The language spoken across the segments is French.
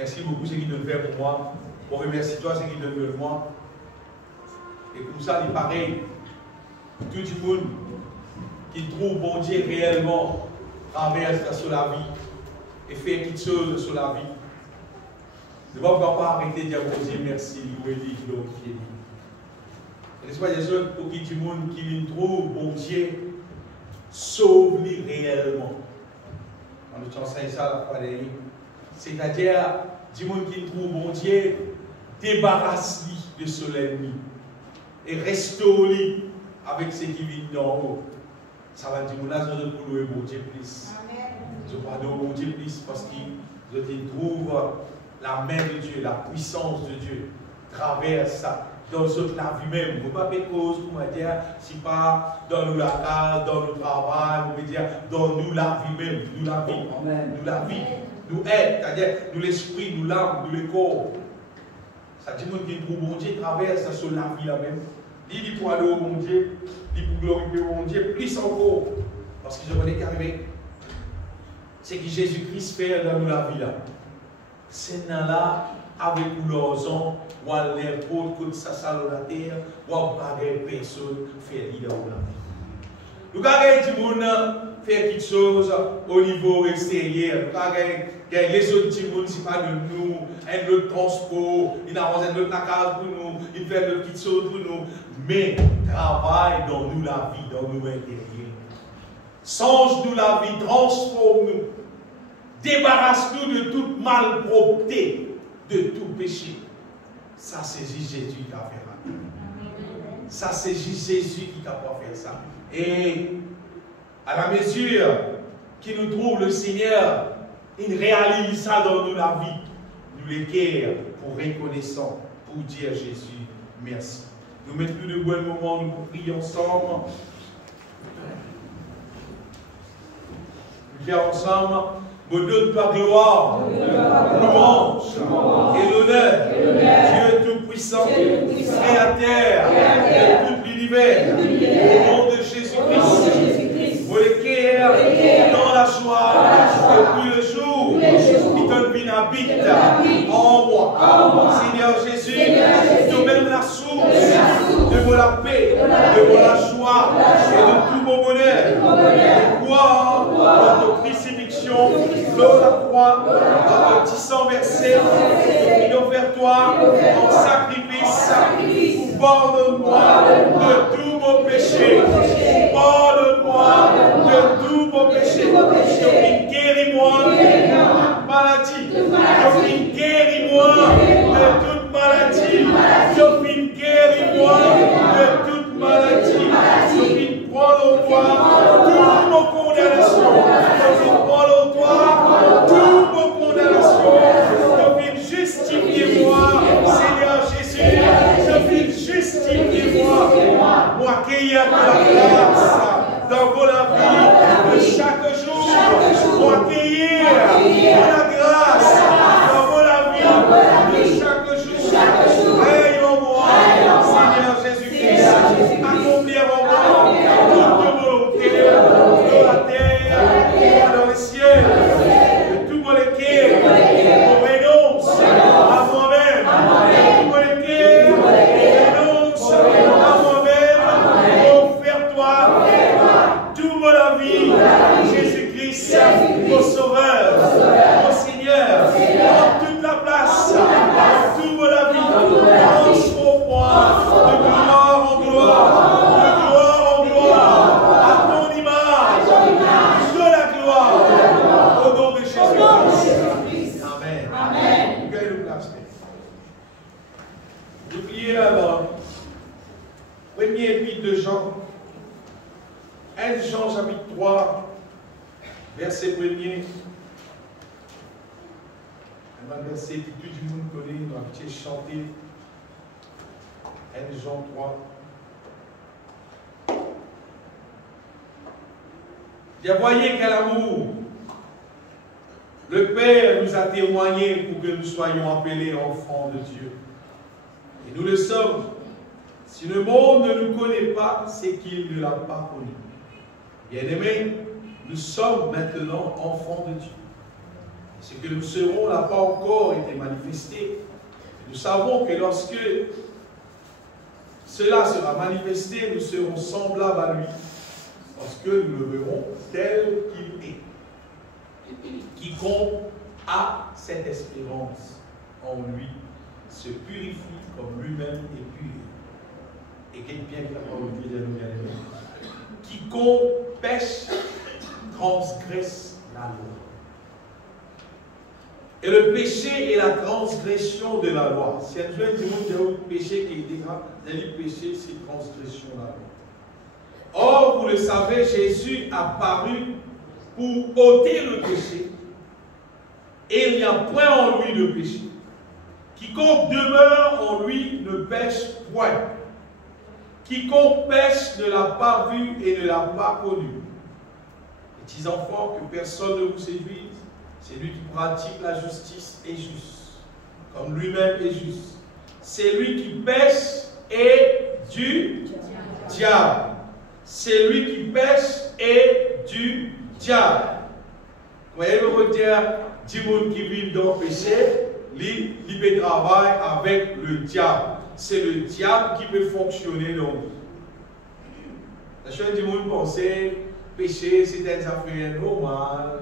Merci beaucoup ce qu'il te fait pour moi. On remercie toi ce qu'il te fait pour moi. Et comme ça, il est pareil. Tout le monde qui trouve bon Dieu réellement traverse sur la vie et fait quelque chose sur la vie. Ne va pas arrêter de dire bon Dieu merci, glorifier. N'est-ce pas des autres pour qui du monde qui trouve bon Dieu sauve-lui réellement. On nous enseigne ça la fois dernière. C'est-à-dire, du monde qui trouve bon Dieu, débarrasse-lui de son ennemi et restaure-lui avec ce qui vient d'en haut. Ça va dire, on a besoin de louer bon Dieu plus. Je pardonne bon Dieu plus parce qu'il trouve la main de Dieu, la puissance de Dieu traverse ça. Dans la vie même, vous ne pouvez pas faire cause, comment dire, si pas dans nous la case, dans le travail, vous pouvez dire, dans nous la vie même, nous la vie, nous la vie, nous aide, c'est-à-dire nous l'esprit, nous l'âme, nous le corps. Ça dit, monde qui trouve bon Dieu traverse ça sur la vie là même. Il dit pour aller au bon Dieu, il dit pour glorifier au bon Dieu, plus encore. Parce que je connais qu'arriver, c'est que Jésus-Christ fait dans nous la vie là. C'est là, avec l'horizon, ou à l'importe que ça sale la terre, ou à baguer personne faire l'idée dans la vie. Nous avons du monde faire quelque chose au niveau extérieur. Nous avons les autres petits monde, ce n'est pas de nous, un autre transport, il avance un autre case pour nous, il fait d'autres petites choses pour nous. Mais travaille dans nous la vie, dans nous intérieurs. Change-nous la vie, transforme-nous. Débarrasse-nous de toute malpropreté, de tout péché. Ça, c'est juste Jésus qui a fait ça. Ça, c'est juste Jésus qui a fait ça. Et à la mesure qu'il nous trouve le Seigneur, il réalise ça dans nous la vie. Nous les guerres pour reconnaissant, pour dire Jésus, merci. Nous mettons de bons moments, nous prions ensemble. Nous prions ensemble. Vous donne ta gloire, louange et l'honneur. Dieu Tout-Puissant, Créateur de tout l'univers, au nom de Jésus-Christ, vous le cœur dans la joie, depuis le jour, qui donne vie habite en moi. Seigneur Jésus, nous-mêmes la source de la paix, de la joie et de tout mon bonheur. Gloire à notre crucifixion, de la croix, dans le 10 versets, nous prions vers toi en sacrifice. Pardonne-moi de tous vos péchés. Pardonne-moi de tous vos péchés. Guéris-moi de toute maladie. Guéris-moi de toute maladie. Guéris-moi de toute maladie. Prends au toi toutes nos condamnations. Prends au toi toutes nos condamnations. Justifiez-moi, Seigneur Jésus. Justifiez-moi. Moi qui ai la grâce dans la vie de chaque jour. Moi qui ai la grâce dans la vie de chaque jour. Règne en moi, Seigneur Jésus-Christ. Accomplir en moi toute volonté dans la terre, dans les ciels, de tout mon équerre. On renonce à moi-même. Tout mon équerre, renonce à moi-même. Offre-toi tout mon vie. Jésus-Christ, mon Sauveur, mon Seigneur, en toute la place, tout mon vie. Transforme-moi de gloire en gloire, à ton image, de la gloire, au nom de Jésus-Christ. Amen. N'oubliez alors, premier épître de Jean, 1 Jean chapitre 3, verset 1er. Un verset que tout le monde connaît, nous avons été chanter. 1 Jean 3. Bien, voyez quel amour le Père nous a témoigné pour que nous soyons appelés enfants de Dieu. Et nous le sommes. Si le monde ne nous connaît pas, c'est qu'il ne l'a pas connu. Bien-aimés, nous sommes maintenant enfants de Dieu. Ce que nous serons n'a pas encore été manifesté. Nous savons que lorsque cela sera manifesté, nous serons semblables à lui, parce que nous le verrons tel qu'il est. Quiconque a cette espérance en lui se purifie comme lui-même est pur. Et quel bien que la parole de Dieu de nous bien-aimés. Quiconque pêche transgresse la loi. Et le péché est la transgression de la loi. Si un jour du monde a un péché qui est grave, le péché, c'est transgression de la loi. Or, vous le savez, Jésus a paru pour ôter le péché. Et il n'y a point en lui de péché. Quiconque demeure en lui ne pêche point. Quiconque pêche ne l'a pas vu et ne l'a pas connu. Petits enfants, que personne ne vous séduise. C'est lui qui pratique la justice est juste, comme lui-même est juste. C'est lui qui pêche est du diable. C'est lui qui pêche est du diable. Vous voyez, le dire, du monde qui vit dans le péché, il travaille avec le diable. C'est le diable qui peut fonctionner dans nous. La chose du monde pensait, péché, c'est une affaire normale.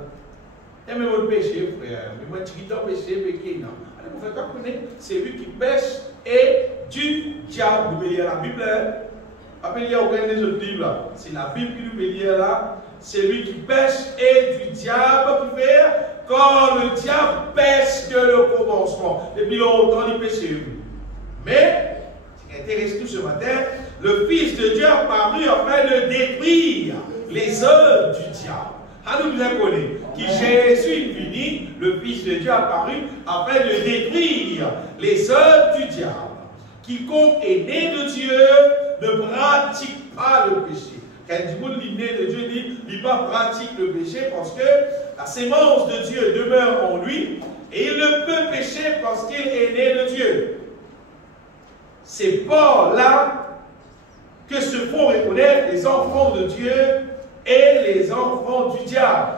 Et même le péché, frère. Mais moi, tu dis péché, mais non. Allez, vous faites pas connaître. C'est lui qui pêche et du diable. Vous pouvez lire la Bible. Pas lire aucun des autres livres. C'est la Bible qui nous peut lire là. C'est lui qui pêche et du diable qui fait quand le diable pêche que le commencement. Depuis longtemps, il pêche. Mais, ce qui intéresse tout ce matin, le Fils de Dieu a paru afin de détruire les œuvres du diable. À nous bien connaître qui Jésus venu, le Fils de Dieu apparu afin de détruire les œuvres du diable. Quiconque est né de Dieu ne pratique pas le péché. Quand du monde est né de Dieu, il ne pratique le péché parce que la sémence de Dieu demeure en lui et il ne peut pécher parce qu'il est né de Dieu. C'est par là que se font reconnaître les enfants de Dieu et les enfants du diable.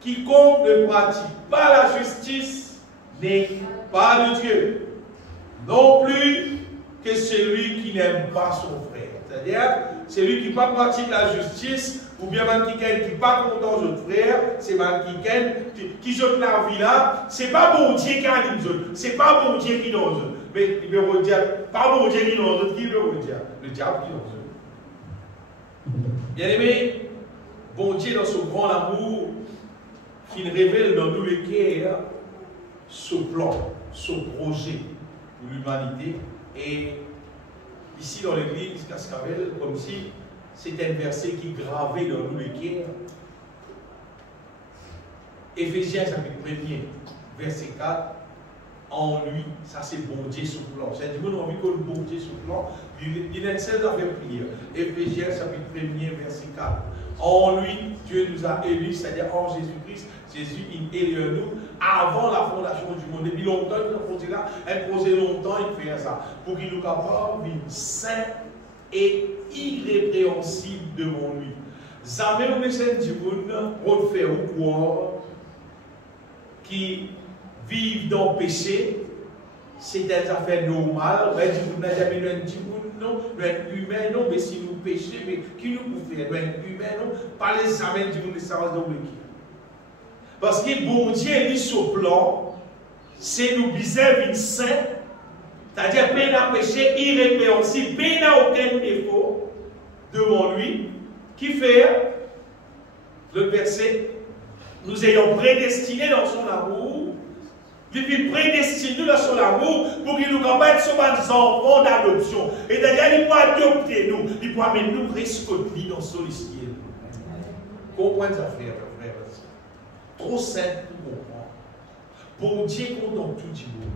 Quiconque ne pratique pas la justice n'est pas de Dieu. Non plus que celui qui n'aime pas son frère. C'est-à-dire, celui qui ne pratique pas la justice, ou bien même quelqu'un qui n'est pas content de son frère, c'est même quelqu'un qui joue la vie là, c'est pas bon Dieu qui anime eux, c'est pas bon Dieu qui dans eux. Mais il veut dire, pas bon Dieu qui dans eux, qui veut dire? Le diable qui dans eux. Bien aimé, bon Dieu, dans son grand amour, qu'il révèle dans nous les cœurs, ce plan, ce projet pour l'humanité. Et ici dans l'église Cascavel, comme si c'était un verset qui gravait dans nous les cœurs. Éphésiens chapitre 1er, verset 4. En lui, ça c'est bon Dieu sur le plan. C'est-à-dire qu'on a envie qu'on bon Dieu sur le plan. Il a une seule affaire prière. Éphésiens chapitre 1er, verset 4. En lui, Dieu nous a élus, c'est-à-dire en Jésus-Christ. Jésus, il est élu nous avant la fondation du monde. Depuis longtemps, il a posé là, il posé longtemps, il fait ça. Pour qu'il nous capable de vivre saint et irrépréhensible devant lui. Jamais on essaie de dire, on fait ou quoi, qui vivent dans le péché, c'est des affaires normales. On n'a jamais dit, non, humain, non, mais si nous péchons, mais qui nous peut faire? Humain, non, pas les jamais du monde de savoir dans le qui. Parce que bon Dieu est sur le plan, c'est nous biser une sainte, c'est-à-dire peine à péché irrépréhensible, peine à aucun défaut devant lui, qui fait le verset, nous ayons prédestiné dans son amour, il prédestine dans son amour pour qu'il nous campagne sur des enfants d'adoption. Et d'ailleurs, il peut adopter nous, il peut amener nous rescoter dans son ciel. Comprenez ça, frère, frère. Trop simple pour comprendre. Bon Dieu content tout du monde.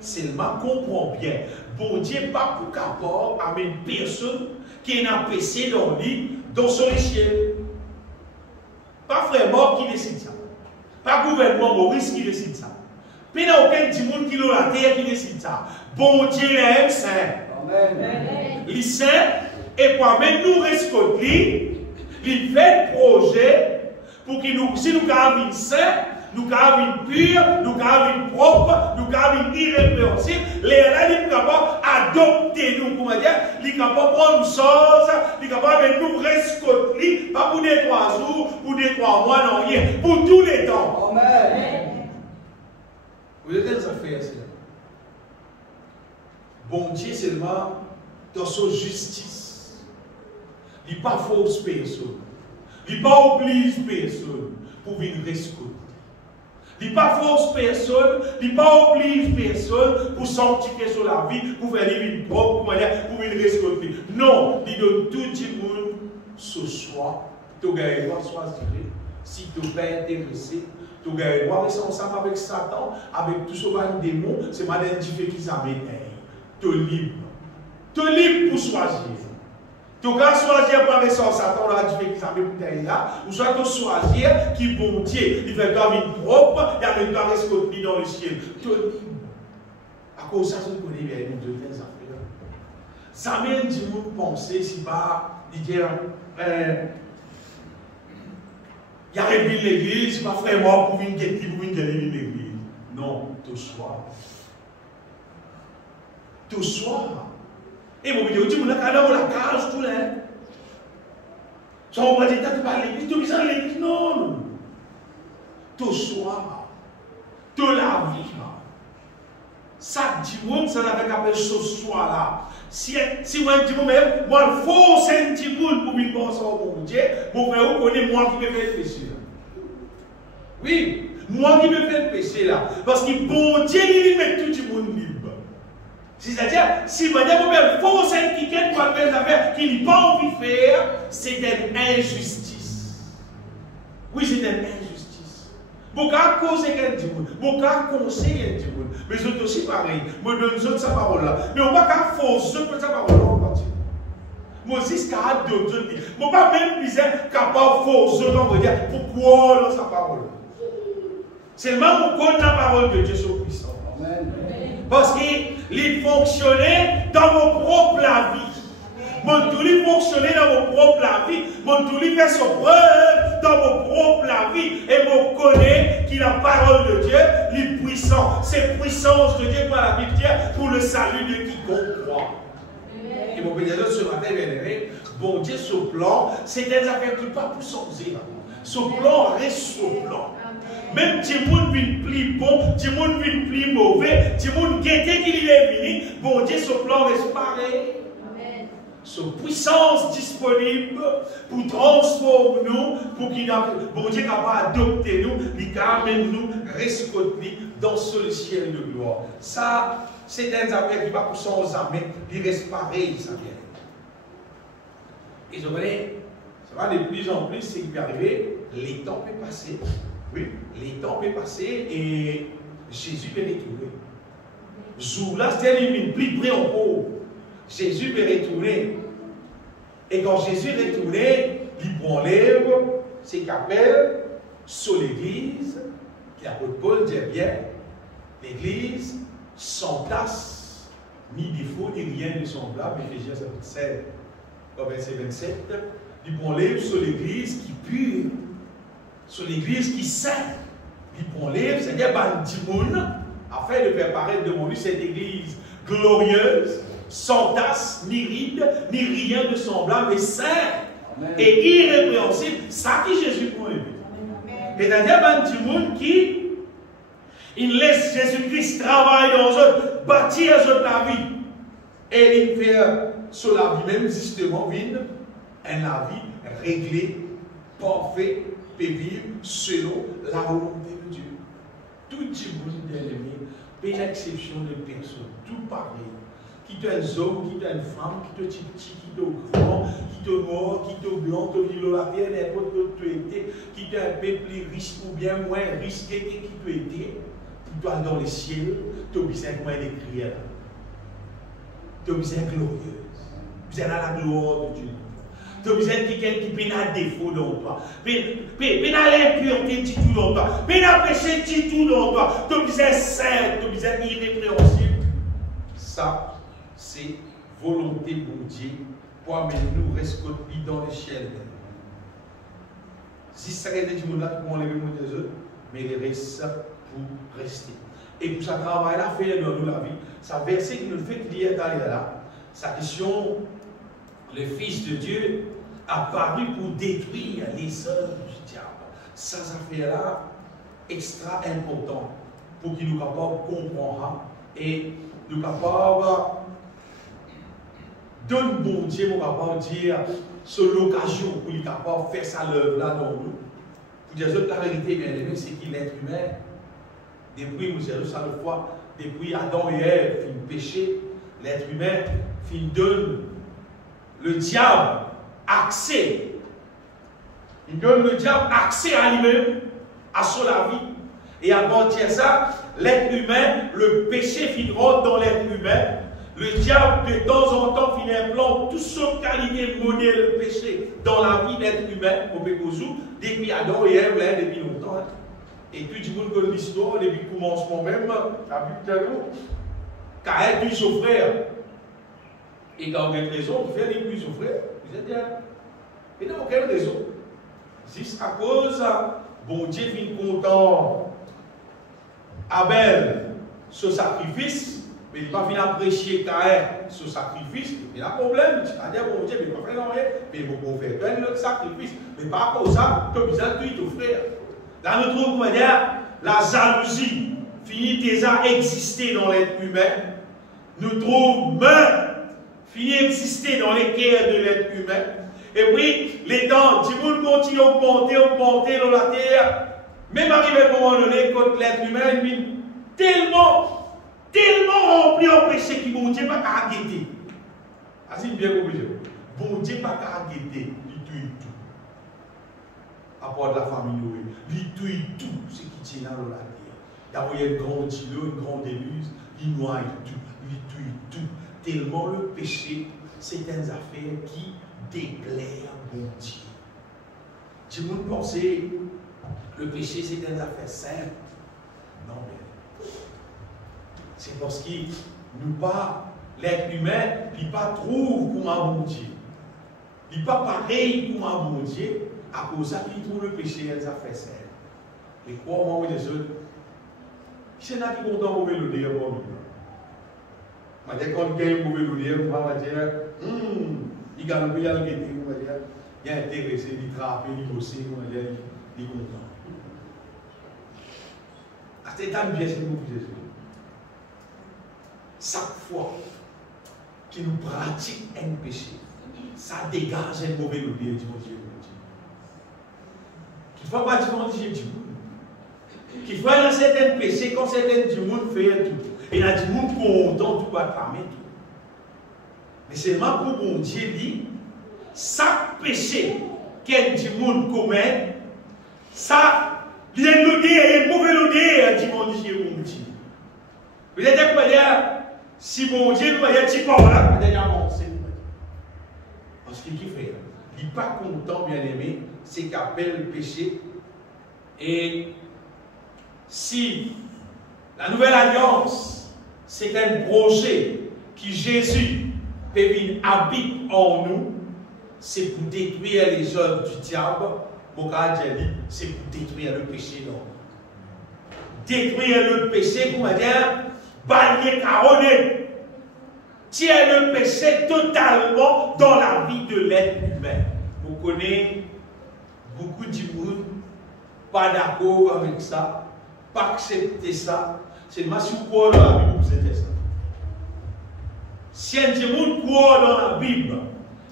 Seulement comprend bien. Bon Dieu pas pour capable à une personne qui n'a péché dans lui, dans son ciel. Pas frère mort qui décide ça. Pas gouvernement Maurice qui décide ça. Mais il n'y a aucun monde qui est la terre qui décide ça. Bon Dieu est saint. Amen. Il est saint et pour même nous rescoter, il fait le projet pour qu'il nous, si nous avons saint, nous avons pur, nous avons propre, nous avons irrépréhensible. Les là, nous sommes capables d'adopter nous, comment dire, nous sommes capables de prendre une chose, nous sommes capables de nous rescoter, pas pour des 3 jours, pour des 3 mois, non, rien, pour tous les temps. Amen. Vous êtes ça fait, c'est là. Bon Dieu seulement dans sa justice. Il n'est pas fausse personne. Il n'est pas oblige personne pour venir rescouter. Il n'est pas fausse personne, il n'est pas oblige personne pour s'antiquer sur la vie, pour faire des vies propres, pour venir rescouter. Non, il donne tout le monde ce soir. Tu as le droit de choisir. Si tu n'es pas intéressé, tu as le droit de rester ensemble avec Satan, avec tout ce démon, c'est ma différence qui s'amène. Tu es libre. Tu es libre pour choisir. Tu as choisir pour rester en Satan, la différence qui s'amène là, ou soit tu choisir qui bon Dieu, il fait ta vie propre, il y a même pas rester dans le ciel. Tu es libre. À cause de ça, tu connais bien nous deux affaires. Ça mène du monde penser, si pas, dire, il y a réuni l'église, c'est pas frère mort pour venir guetter, pour venir guérir l'église. Non, tout soir. Tout soir. Et vous me dites, tu me l'as dans la cage, tout là. Ça, on va dire, tu parles l'église, tu es l'église. Non, non. Tout soir. Tout la vie. Ça, du monde, ça n'avait qu'à faire ce soir-là. Si moi, je dis, moi, il faut un petit monde pour me penser au bon Dieu, pour faire vous connaître moi qui me fais le péché. Oui, moi qui me fais le péché là. Parce que bon Dieu, il met tout le monde libre. C'est-à-dire, si madame il faut un ticket pour faire des affaires qu'il n'a pas envie de faire, c'est une injustice. Oui, c'est une injustice. Beaucoup à causer quelqu'un du monde, beaucoup à conseiller du monde. Mais c'est aussi pareil. Moi, je donne sa parole là. Mais on va pas forcer sa parole là. Moi aussi, c'est capable de dire. Moi, pas même bizarre capable de forcer, on va dire, pourquoi dans sa parole. Seulement, on connaît la parole de Dieu sur puissant. Amen. Parce qu'il fonctionnait dans vos propres vie. Mon tout fonctionnait dans vos propres vie. Mon tout fait son preuve dans vos propres vie. Et mon connaît qu'il la parole de Dieu, est puissant. C'est puissance de Dieu pour la victoire, pour le salut de quiconque croit. Et mon bénédiction ce matin, bien aimé, bon Dieu, ce plan, c'est des affaires qui ne pas pour changer. Ce plan reste ce plan. Même si le monde vient plus bon, si le monde vient plus mauvais, si le monde guettait qu'il est venu, bon Dieu, ce plan reste pareil. Sa puissance disponible pour transformer nous, pour qu'il bon Dieu capable d'adopter nous, il amène nous, rescoter dans ce ciel de gloire. Ça, c'est un affaire qui va pour son âme, il reste pareil, ça vient. Et je connais, ça va de plus en plus, c'est qu'il peut arriver, les temps peuvent passer. Oui, les temps peuvent passer et Jésus peut retourner. Jour-là, c'est-à-dire plus près encore. Jésus peut retourner. Et quand Jésus est retourné, il prend l'œuvre, c'est qu'appelle sur l'église, qui l'apôtre Paul dit bien, l'église sans tasse, ni défaut, ni rien de semblable. Éphésiens 7, verset 27, il prend l'œuvre sur l'église qui pure, sur l'église qui saint. Il prend l'œuvre, c'est-à-dire Bandimoun, afin de faire paraître devant lui cette église glorieuse, sans tasse, ni ride, ni rien de semblable, mais saint et irrépréhensible. Ça qui Jésus prend lui. C'est-à-dire Bandimoun qui il laisse Jésus-Christ travailler dans eux, bâtir la vie. Et il fait sur la vie même, justement, la vie réglée, parfaite, peut vivre selon la volonté de Dieu. Tout le monde est aimé, pas l'exception de personne, tout pareil. Qui te un homme, qui te une femme, qui te petit, qui te grand, qui te mort, qui te blanc, qui te la terre, n'importe où tu étais, qui te un peu plus riche ou bien moins risqué que qui tu étais. Tu dois dans le ciel, tu as besoin de moins d'écrire là. Tu as besoin glorieuse. Tu as besoin de la gloire de Dieu. Tu as besoin de quelqu'un qui peut avoir défaut dans toi. Peut avoir l'impureté de tout dans toi. Peut avoir péché de tout dans toi. Tu as besoin de saint, tu as besoin d'irrépréhensible. Ça, c'est volonté de Dieu pour amener nous rescoter dans le ciel. Si ça est du monde là qui peut enlever le monde des autres, mais il reste pour rester. Et pour ce travail-là, faire dans nous la vie, ça verset qui nous fait qu'il y est allé là, sa question, le Fils de Dieu a paru pour détruire les œuvres du diable. Ça fait là extra important pour qu'il nous capable de comprendre et nous capable donne bon Dieu pour capable dire sur l'occasion pour lui capable faire sa œuvre là dans nous. Pour dire la vérité bien aimé, c'est qu'il est être humain. Depuis nous avons ça le fois, depuis Adam et Ève fin péché, l'être humain fin donne le diable accès. Il donne le diable accès à lui-même, à son vie. Et à partir de ça, l'être humain, le péché fin rentre dans l'être humain. Le diable, de temps en temps, fin implante tout son qualité modèle le péché dans la vie d'être humain, au Pécosou, depuis Adam et Ève, là, depuis longtemps. Et tout le monde connaît l'histoire, depuis le commencement même, la Bible de nous, car elle tue son frère. Et quand vous avez raison, vous faites les son frère, vous êtes bien. Et non, quelle raison? Juste à cause, bon Dieu fin content, Abel, ce sacrifice, mais il n'a pas fini apprécier Caïn, ce sacrifice, il a un problème, c'est-à-dire, bon Dieu, mais il n'a pas fait rien, mais il faut faire un autre sacrifice, mais pas à cause de ça, tu as besoin de tuer ton frère. Là, nous trouvons la jalousie finit déjà exister dans l'être humain. Nous trouvons meurtre finit exister dans les cœurs de l'être humain. Et puis, les temps, si vous continuez à augmenter dans la terre, même arrivé à un moment donné, quand l'être humain est tellement rempli en péché qu'il ne peut pas arrêter. C'est bien compris. Bon Dieu pas arrêter, il tue tout. À part de la famille Noé, il tue tout ce qui tient dans la terre. Il y a un grand îlot, une grande éluse, il noie tout, il tue tout. Tellement le péché, c'est une affaire qui déplaire bon Dieu. Si vous pensez le péché, c'est une affaire simple. Non, mais c'est parce qu'il nous pas, l'être humain, il pas trouve comme un bon Dieu. Il n'est pas pareil comme un bon Dieu. À cause de ça, il trouve le péché, elle a fait ça. Et quoi, moi, les autres, qui c'est là qui est content de mauvais l'odeur pour nous? Je dis, quand il y a un mauvais l'odeur, on va dire, il gagne le bien, il est intéressé, il trappe, il bosse, on va dire, il est content. C'est un bien, c'est nous, Jésus. Chaque fois qu'il nous pratique un péché, ça dégage un mauvais l'odeur du Dieu. Qu'il ne faut pas dire Dieu du monde. Qu'il faut dans certains péchés, quand certains du monde fait tout. Et il y a du monde content, tout va clamer tout. Mais c'est seulement pour mon Dieu dit, chaque péché qu'un du monde commet, ça, il y a une odeur, il y a une mauvaise odeur, dit mon Dieu, mon Dieu. Vous êtes quoi dire, si mon Dieu, vous voyez, tu parles là, vous allez avancer. Parce qu'il fait, il n'est pas content, bien aimé, c'est qu'appelle le péché. Et si la nouvelle alliance, c'est un projet qui Jésus peut venir habite en nous, c'est pour détruire les œuvres du diable. C'est pour détruire le péché dans nous. Détruire le péché, comment dire, balayer, caronner. Tirer le péché totalement dans la vie de l'être humain. Vous connaissez beaucoup de monde pas d'accord avec ça, pas accepter ça. C'est le si vous croyez dans la Bible, vous êtes ça. Si un monde croit dans la Bible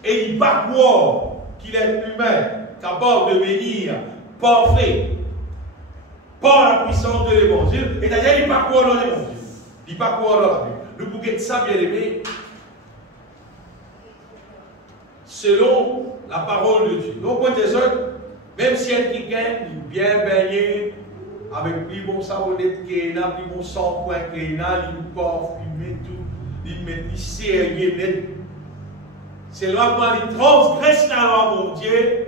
et il ne pas croire qu'il est humain, capable de devenir parfait par la puissance de l'évangile, et d'ailleurs il ne pas croire dans l'évangile. Il ne pas croire dans la Bible. Nous pouvons être ça, bien aimé, selon la parole de Dieu. Donc, des autres, même si un quelqu'un est bien baigné, avec plus bon savonnet qu'il y a, plus bon sang-point qu'il y a, il nous parfume tout, il met du sérieux net. C'est là quand il transgresse la loi, mon Dieu,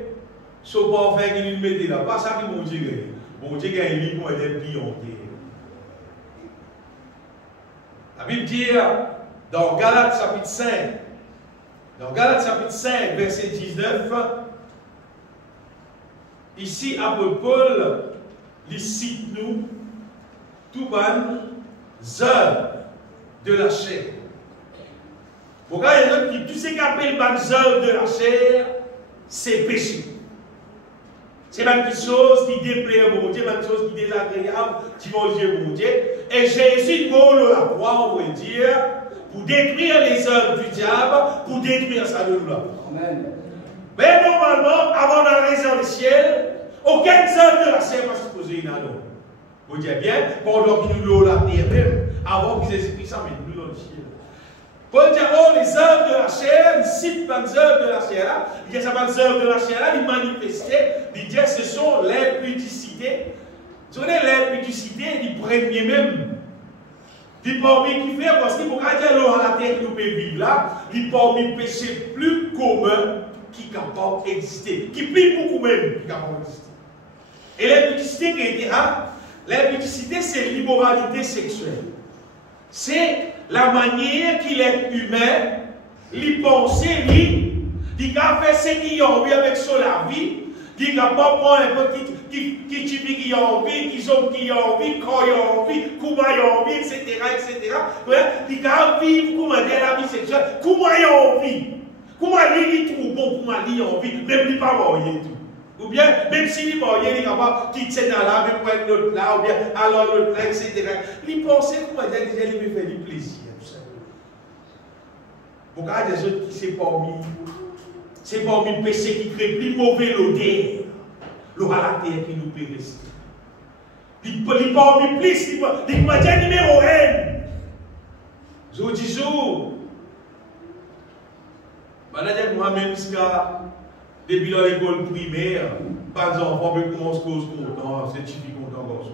ce parfum qu'il nous met là. Pas ça que mon Dieu gagne. Mon Dieu gagne, il pour être plianté. La Bible dit dans Galates chapitre 5, verset 19, ici, apôtre Paul il cite nous tout bonnes œuvres de la chair. Pourquoi il y a qui tout ce qu'on appelle les œuvres de la chair, c'est péché. C'est même quelque chose qui déplaît au bon Dieu, même chose qui est désagréable, qui va au Dieu bon Dieu. Et Jésus mort à la croix, on va dire, pour détruire les œuvres du diable, pour détruire sa loi. Amen. Mais normalement, avant d'aller dans le ciel, aucune œuvre de la chair ne va se poser une à l'autre. Vous dites bien, pendant qu'il nous l'a la terre même, avant qu'ils aient pris ça, mais nous dans le ciel. Paul dit, oh, les œuvres de la chair, il cite pas les œuvres de la chair là, il dit, ça va les œuvres de la chair là, il manifestait, il dit, ce sont l'impudicité. Vous savez, l'impudicité, il premier même. Il parmi qui fait, parce qu'il faut dire à la terre que nous pouvons vivre là, il parmi le péché plus commun qui est capable d'exister, qui plie beaucoup même, qui est capable d'exister. Et l'impudicité qui était là, l'impudicité c'est l'immoralité sexuelle. C'est la manière qu'il est humain, il pense, il a fait ce qu'il a envie avec son la vie, il n'a pas prendre un peu qui a envie, qui a envie, quand il a envie, comment il a envie, etc. Il a vivre comment la vie sexuelle, comment il a envie, comment il trouve bon, comment il a envie, même il pas marié tout. Ou bien, même s'il est marié, il est capable de quitter dans là, même pour être l'autre là, ou bien alors l'autre là, etc. Il pensait comment dire, déjà, il me fait du plaisir. Pourquoi des autres qui c'est parmi le péché qui crée plus mauvais l'odeur, l'aura la terre qui nous peut rester. Il parmi plus, il m'a dit numéro 1. Je vous dis, moi-même, depuis l'école primaire, pas d'enfants, mais commence cause content, c'est typique content, garçon.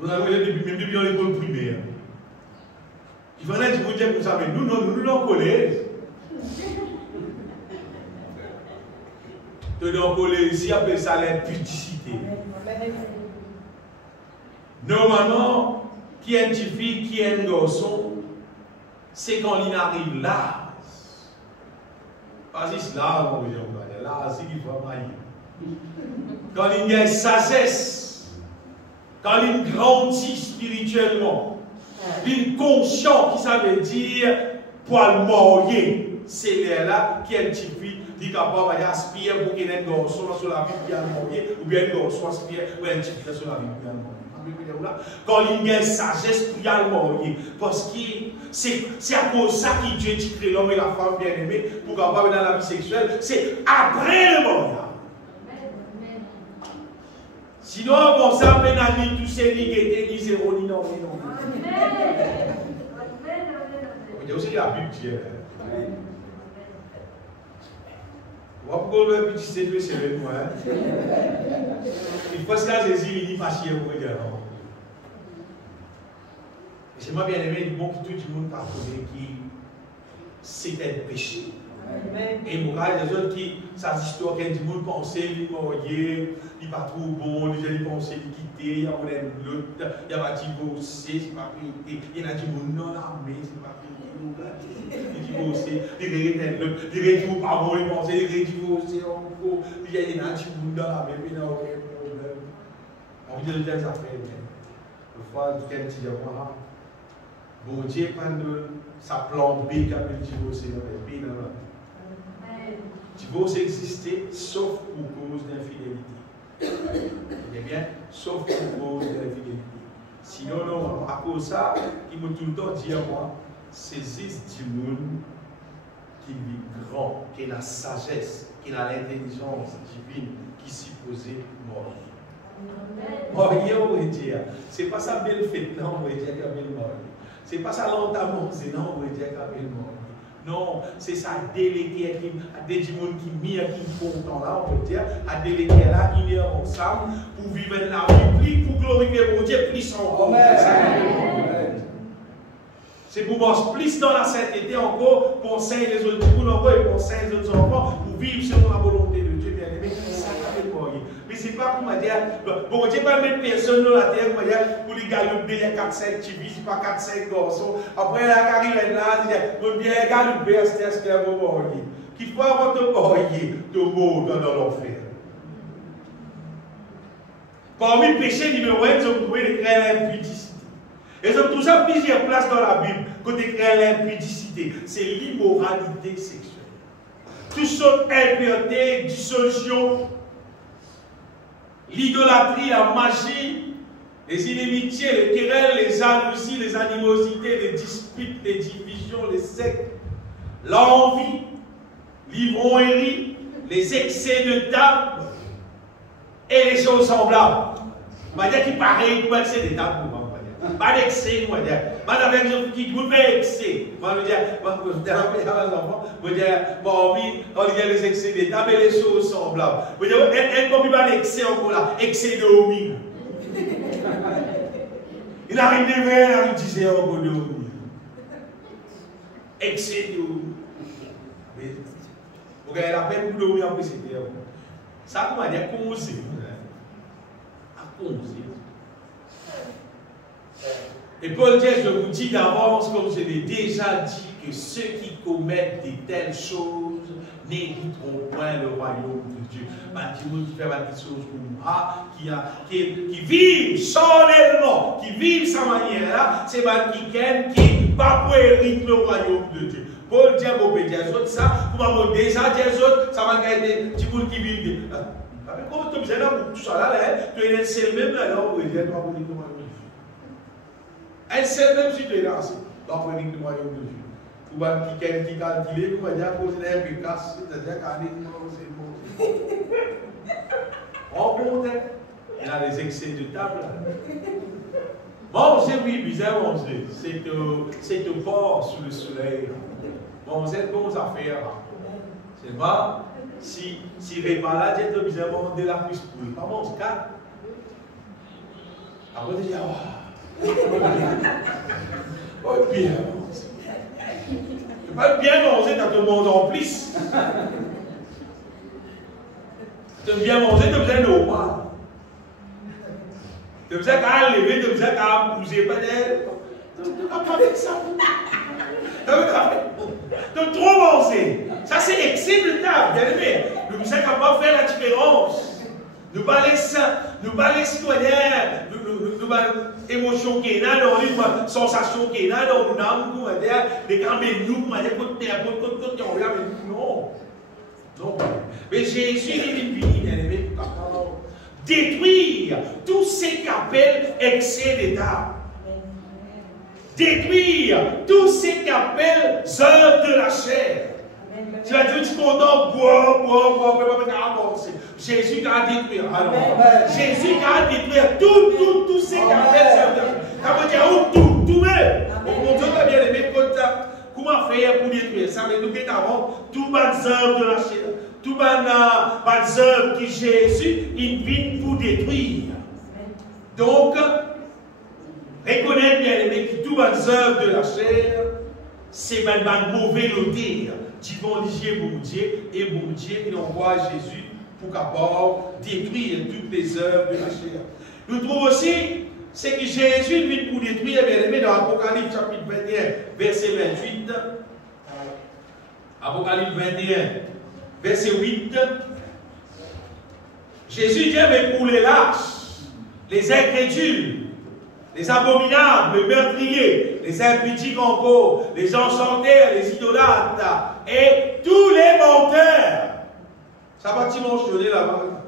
Nous avons depuis l'école primaire. Il fallait dire, vous dire que vous savez, nous, dans le collège. Dans le collège, ici, on appelle ça l'impudicité. Normalement, qui est une fille, qui est un garçon, c'est quand il arrive là. Pas ici, là, on va dire, là, c'est qu'il faut mailler. Quand il y a une sagesse, quand il grandit spirituellement, il est conscient qui ça veut dire poil morier. C'est là qui est un petit fille qui est capable d'aspirer pour qu'il y ait un garçon sur la vie qui a morier, ou bien un garçon aspire pour un petit fille sur la vie qui a morier. Quand il y a une sagesse pour y aller morier, parce que c'est à cause de ça que Dieu dit que l'homme et la femme bien aimés pour capable dans la vie sexuelle, c'est après le mariage. Sinon, on s'en pénalise tous ces ligues, ni zéro, ni non, ni non. Il y a aussi la Bible qui est. Pourquoi le petit séduit, c'est le moi? Il faut se la saisir, il dit pas chier au regard. Et c'est moi bien aimé, il bon que tout le monde pardonne qui c'est un péché. Et moi, les autres qui, ça histoire qu'un du monde pensait, il marié, il pas trop bon, il pensait de quitter, il y a l'autre, il y a pas divorcé, c'est pas pris, il y a du monde non armé, c'est pas pris, il divorcé, il rédivorce pas bon, il pensait, il rédivorcé encore, il y a du monde dans la même, il n'y a aucun problème. On dit de telles affaires, le fois, quelqu'un dit, voilà, bon Dieu, ça plante B qui a pu divorcer, B dans la divorce existait sauf pour cause d'infidélité. Eh bien, sauf pour cause d'infidélité. Sinon, non, à cause de ça, il m'a tout le temps dit à moi, saisisse du monde qui est grand, qui a la sagesse, qui a l'intelligence divine, qui s'y posait mort. Morier, on va dire, c'est pas ça belle fête, non, on va dire qu'il y a belle mort. C'est pas ça lentement, c'est non, on va dire qu'il y a belle mort. Non, c'est ça délégué à des gens qui mis qui font temps là, on peut dire, à délégué là, qui est ensemble pour vivre la vie, plus pour glorifier mon Dieu, plus encore. C'est pour manger plus dans la sainteté encore, pour enseigner les autres gens encore et pour enseigner les autres enfants, pour vivre selon la volonté de Dieu, bien aimé. Ça va être moyen. Mais c'est pas pour me dire, bon, Dieu va mettre personne dans la terre pour les galoper, il y a 4-5 TV, c'est pas 4-5 garçons. Après, il arrive là, il dit, bien, galoper, c'est ce qu'il y a pour marier. Qu'il faut avoir de marier, de mot dans l'enfer. Parmi les péchés numéro 1, ils ont trouvé l'impudicité. Et ils ont tout ça plusieurs places dans la Bible. Côté l'impudicité, c'est l'immoralité sexuelle. Toutes sortes d'impureté, dissolution, l'idolâtrie, la magie, les inimitiés, les querelles, les jalousies, les animosités, les disputes, les divisions, les sectes, l'envie, l'ivrognerie, les excès de table et les choses semblables. On va dire qu'il paraît qu'il excès de table. Pas d'excès, on va dire. Pas avec gens qui vous fait excès. On va dire, bon, oui, on dit les excès de table et les choses semblables. On va dire, elle ne peut pas l'excès encore là, excès de homi. Il arrive des verres, il disait encore de homi. Excès de homi. Vous regardez la peine pour l'homi après c'était. Ça, on va dire, causer. À causer. Et Paul dit, je vous dis d'avance, comme je l'ai déjà dit, que ceux qui commettent de telles choses n'hériteront point le royaume de Dieu. Bâtiment qui fait des choses comme moi, qui vivent solennellement, qui vivent sa manière là, c'est quelqu'un qui pas pour hériter le royaume de Dieu. Paul dit à vos autres ça, pour déjà dire aux autres, ça va gagner des petits qui vivent. Comment tu me là, tout ça là, tu es le même là, non, vous êtes pas pour le royaume de Dieu. Elle sait même si tu es là, dans le royaume de Dieu. Ou bien qui calcule, comment dire, cause d'un peu casse, c'est-à-dire qu'un est en compte, il a des excès de table. Manger, oui, bizarre manger. C'est te fort sous le soleil. Manger, bonnes affaires. C'est pas si repas là, tu es bizarre manger la plus pour pas manger 4. Après, tu dis, oh, bien manger. Tu peux pas bien manger dans ton monde en plus. Tu veux bien manger, tu as besoin d'eau. Tu as besoin qu'à lever, tu as besoin qu'à bouger. Tu n'as pas avec ça. Tu as trop mangé. Ça, c'est excès de table, bien aimé. Nous sommes capables de faire la différence. Nous pas les citoyens, nous émotions qui sont là, nous sensations qui sont là, nous les grands nous, non. Non. Mais Jésus, il vient, bien aimé, détruire tous ces qu'appellent excès d'état. Détruire tous ces qu'appellent œuvres de la chair. Tu vas dire, tu condamnes, bois, Jésus a détruire. Jésus a détruire tout ces qu'appellent œuvres de la chair. Ça veut dire tout, mon Dieu t'a bien aimé, comment faire pour détruire ça? Mais nous qui avons tout les œuvres de la chair. Tout les œuvres que Jésus il vient pour détruire. Donc, reconnaître bien aimé que toutes les œuvres de la chair, c'est un mauvais odeur. Divinifier mon Dieu et mon Dieu, il envoie Jésus pour capable détruire toutes les œuvres de la chair. Nous trouvons aussi, c'est que Jésus vient pour détruire, bien aimé, dans Apocalypse chapitre 21, verset 28. Apocalypse 21. Verset 8, Jésus dit, mais pour les lâches, les incrédules, les abominables, les meurtriers, les impudiques encore, les enchanteurs, les idolâtres, et tous les menteurs. Ça va t mentionner là-bas?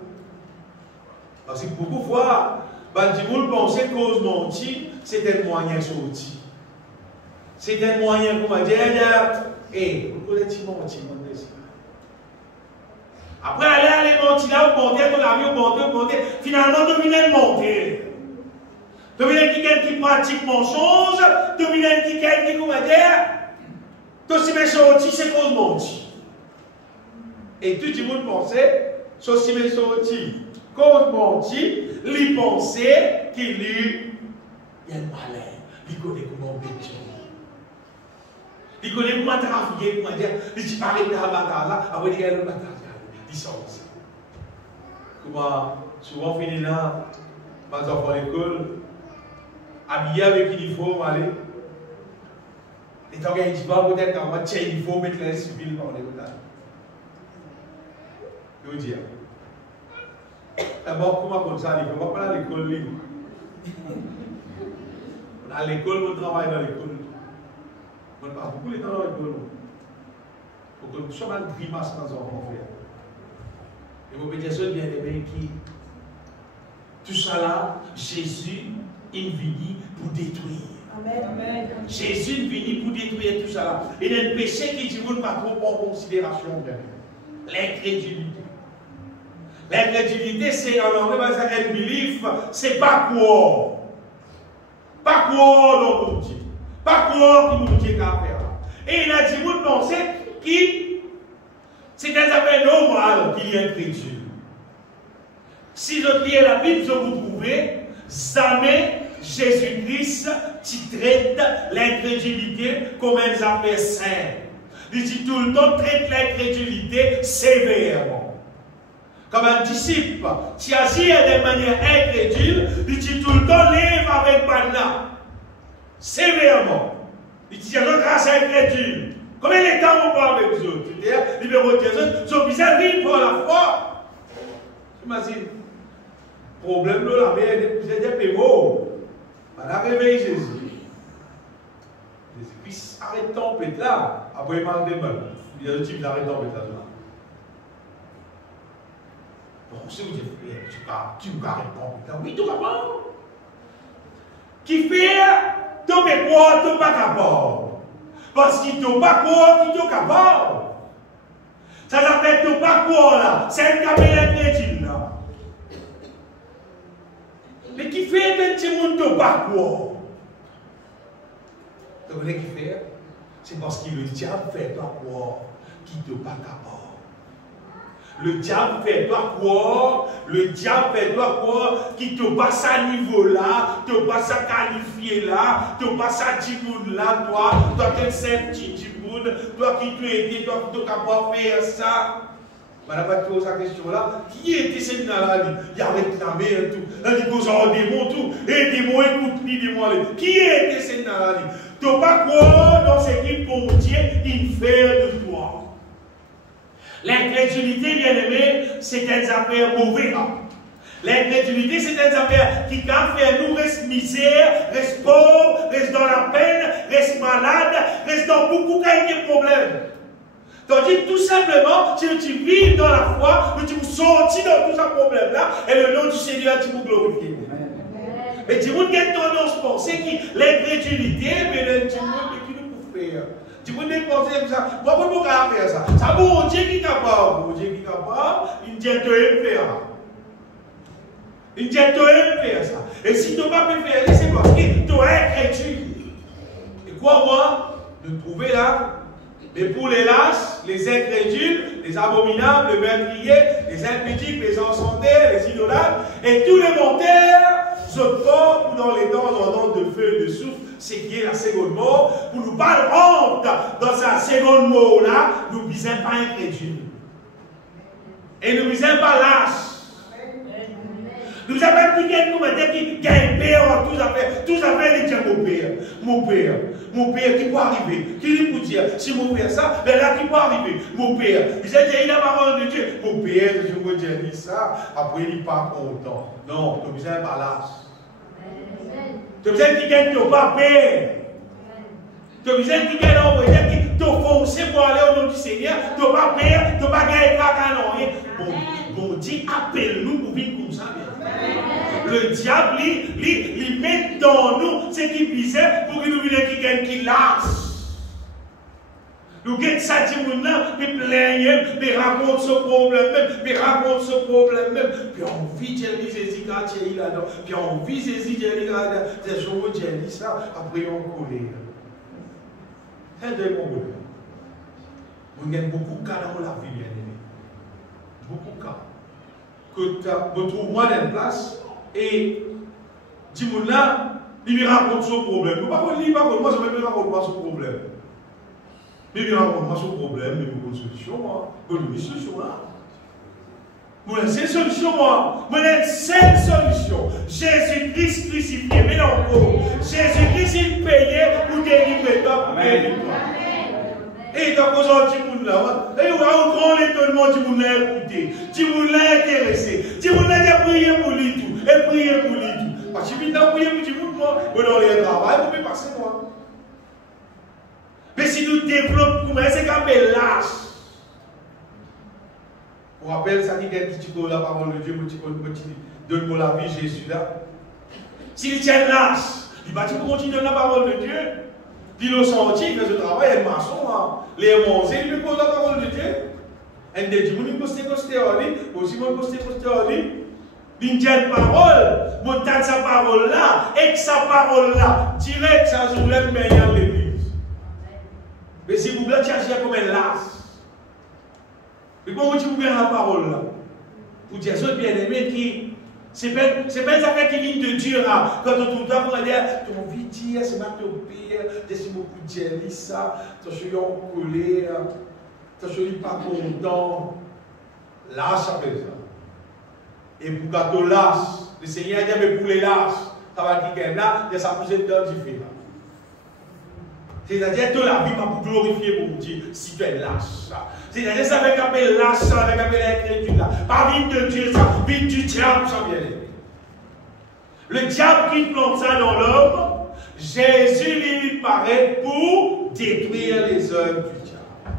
Parce que beaucoup de fois, vous pensez que cause mentir, c'est un moyen sorti. C'est un moyen, comment dire, vous connaissez mentir. Après, aller monter là, monter, ton avion, monter, finalement, dominer le monter. Dominer quelqu'un qui pratique mensonge, dominer quelqu'un qui, comment dire, tout ce qui est sorti, c'est cause mentir. Et tout le monde pensait, ceci est sorti, cause mentir, lui pensait qu'il y a un malin, il connaît comment bêtir. Il connaît comment trafiquer, comment dire, il dit, arrête de la bataille là, après, il y a une bataille. Comment souvent fini là, mes enfants à l'école, habillés avec l'uniforme, aller. Et tant qu'il dit pas peut-être qu'en mode tiens, il faut mettre les civils dans les batailles. Je veux dire. D'abord, comment comme ça, on va pas à l'école. On a l'école, on travaille dans l'école. On passe beaucoup de temps dans l'école. Pour que nous soyons mal grimace dans nos enfants. Et vous pouvez dire ça, bien aimé, qui tout ça là, Jésus, il vient pour détruire. Amen. Jésus vient pour détruire tout ça là. Il y a un péché qui dit, vous ne pas trop en considération. L'incrédulité. L'incrédulité, c'est en anglais, un belief, c'est pas quoi. Pas quoi dans mon Dieu. Pas quoi qui nous dit qu'à faire. Et il a dit, vous pensez qui c'est un affaire normal qu'il y ait incrédule. Si je lis la Bible, je vous trouvez, jamais Jésus-Christ traite l'incrédulité comme un affaire sainte. Il dit tout le temps, traite l'incrédulité sévèrement. Comme un disciple, si agit de manière incrédule, il dit tout le temps, lève avec banna. Sévèrement. Il dit, je grâce à incrédule. Combien de temps on parle avec les autres? C'est-à-dire, libéraux des autres, sont bizarres pour la foi. J'imagine. Problème de la mère, c'est des pémots. On a réveillé Jésus. Jésus, arrête ton pète là. Après, il m'a demandé. Il y a le type d'arrêt ton pète là. Donc, si vous dites, tu me arrêtes ton pète là. Oui, tout d'abord. Qui fait, tu fais quoi, tu pas capable. Parce qu'il ne pas quoi, qu'il ne capable. Ça s'appelle tu pas quoi là. C'est un caméra chrétien là. Mais qui fait que petit monde ne pas quoi? Vous savez qui fait? C'est parce que le diable fait toi quoi qui ne pas capable. Le diable fait toi quoi? Le diable fait toi quoi? Qui te passe à niveau là, te passe à qualifier là, te passe à Djiboun là, toi qui es un petit Djiboun, toi qui te aidé, toi qui es capable de faire ça. Madame va te poser sa question là. Qui était ce là? Il a réclamé et tout. Il dit qu'on s'en démon tout. Et démon écoute-lui, démon. Qui était ce là? Tu n'as pas quoi dans ce qui pour Dieu, il fait de toi. L'incrédulité, bien aimé, c'est des affaires mauvaises. L'incrédulité, c'est des affaires qui quand fait nous reste misère, reste pauvre, reste dans la peine, reste malade, reste dans beaucoup de problèmes. Tandis tout simplement, si tu vis dans la foi, tu vous sortis dans tous ces problèmes-là, et le nom du Seigneur, tu vous glorifies. Mais tu vous avez tendance à penser que l'incrédulité, mais tu nous peut faire. Tu peux penser comme ça. Pourquoi vous pouvez faire ça? Ça bon Dieu qui est capable. Bon Dieu qui est capable, il dit que tu peux faire. Il dit que tu peux faire ça. Et si tu ne peux pas faire, c'est parce que tu es incrédule. Et quoi, moi, de trouver là, mais pour les lâches, les incrédules, les abominables, les meurtriers, les impudiques, les encendés, les idolâtres, et tous les menteurs, se portent dans les dents ardentes de feu et de souffle, c'est qui est la seconde mort, pour nous pas rentrer dans sa seconde mort là, nous ne sommes pas incrédules. Et nous ne sommes pas lâches. Nous avons dit que nous mettons qui gagne père, tous affaires, les dire mon père, qui peut arriver, qui peut dire, si mon père ça, mais là qui peut arriver, mon père, il a dit la parole de Dieu, mon père, je vous dis ça, après il n'est pas content. Non, tu ne sommes pas lâche. Tu ne sommes qui gagne pas père. Tu ne sommes qui gagne envoyé, qui te foncé pour aller au nom du Seigneur, tu n'as pas père, tu n'as pas gagné caca, bon Dieu, appelle-nous pour vivre comme ça. Le diable, il met dans nous ce qui visait pour qu'il nous vienne quelqu'un qui lâche. Nous gagnons ça, puis plaignons, puis raconte ce problème même, puis on vit Jésus quand il est là-dedans, puis on vit Jésus là-dedans, des jours où Jésus ça, après on coule. C'est de mon bonheur. On gagne beaucoup de cas dans la vie, bien aimé. Beaucoup de cas. Que tu trouves moi dans une place et dis-moi là, il me raconte son problème. Moi, je ne raconte pas son problème. Mais il me raconte pas son problème, mais il me donne une solution. Il me donne une solution là. Il me donne une solution, moi. Il me donne une seule solution. Jésus-Christ crucifié, mais encore. Jésus-Christ, il payait pour délivrer toi, pour délivrer toi. Et donc aujourd'hui, monde là. Et on a un grand étonnement, tu m'as écouté, tu m'as intéressé, tu m'as prié pour lui tout, et prié pour lui tout. Parce que tu m'as prié pour tout, moi, dans les travail, vous pouvez passer moi. Mais si nous développons, comment c'est qu'on appelle lâche? On rappelle ça qui est un petit peu la parole de Dieu, donne-moi la vie, Jésus là. S'il tient lâche, il va continuer la parole de Dieu. Il a senti, il fait ce travail, il est maçon, les manger, il lui pose la parole de Dieu. Et il dit, il poste aussi, il poste, il dit une parole, il tient sa parole là, et sa parole là, direct, ça se soulève meilleur l'église. Mais si vous voulez chercher comme un lâche, et comment tu ouvres la parole là? Pour dire, ce bien-aimé qui. C'est pas une affaire qui vient de Dieu là. Quand on tout le temps dire, tu m'as envie de dire, c'est ma pire, tu as beaucoup de dire ça, tu es en colère, tu es pas content. Lâche après ça. Et pour quand tu lâches, le Seigneur dit, mais pour les lâches, ça va dire qu'il y a là, ça peut être différent. C'est-à-dire que la vie va pour glorifier mon Dieu si tu es lâche. C'est-à-dire ça avec appel lâche, ça avec appel l'incrédule là. Pas vite de Dieu, ça, vite du diable, ça bien aimé. Le diable qui plante ça dans l'homme, Jésus lui paraît pour détruire les œuvres du diable.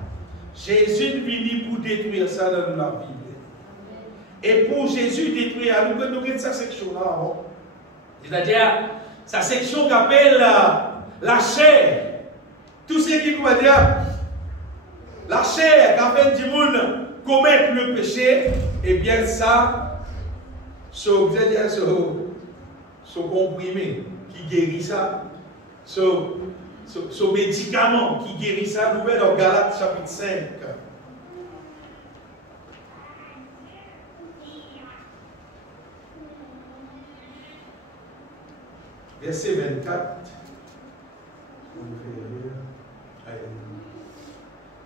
Jésus vient pour détruire ça dans la Bible. Et pour Jésus détruire, nous regardons cette section-là. C'est-à-dire, sa section qu'appelle la chair. Tout ce qui va dire, la chair qui fait du monde commettre le péché, et bien ça, ce comprimé qui guérit ça, ce médicament qui guérit ça, nous voyons dans Galates chapitre 5. Verset 24.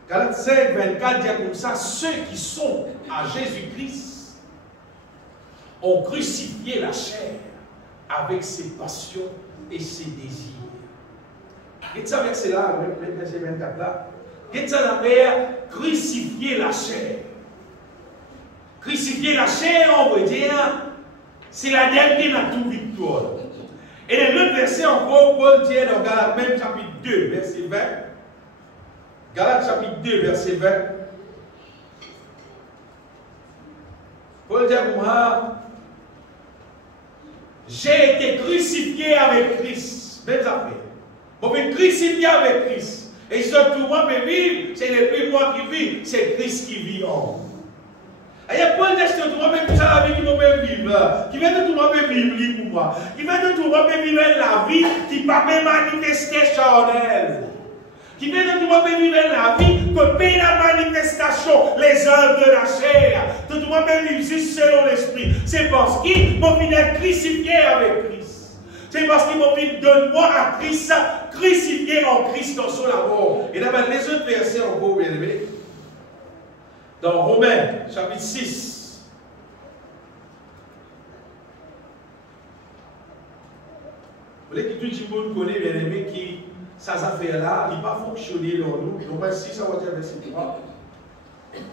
Galates 5, 24 dit comme ça, ceux qui sont à Jésus-Christ ont crucifié la chair avec ses passions et ses désirs. Et ça verset là, verset 24 là, et ça l'appelle crucifier la chair. Crucifier la chair, on veut dire, c'est la dernière de toute victoire. Et dans l'autre verset encore, Paul dit dans Galates même chapitre 2, verset 20. Galates chapitre 2, verset 20. Paul dit comme ça, j'ai été crucifié avec Christ. Même affaire. On peut crucifier avec Christ. Et surtout, moi, je vivre, ce n'est plus moi qui vis, c'est Christ qui vit en moi. Et Paul dit que tout le monde peut ça la vie qui peut vivre. Qui veut que tout le monde peut vivre pour moi. Qui veut que tout le monde peut vivre la vie qui ne peut pas manifester charnel. Qui veut que tout le monde peut vivre la vie que peut la manifestation, les œuvres de la chair. Tout le monde peut vivre juste selon l'esprit. C'est parce qu'il m'a fini d'être crucifié avec Christ. C'est parce qu'il m'a fini de donner-moi à Christ, crucifié en Christ dans son amour. Et là, les autres versets encore bien aimés. Dans Romains, chapitre 6. Vous voyez que tout le monde connaît, bien aimé, qui, ces affaires-là, il n'a pas fonctionné dans nous. Romains 6, ça va dire verset 3.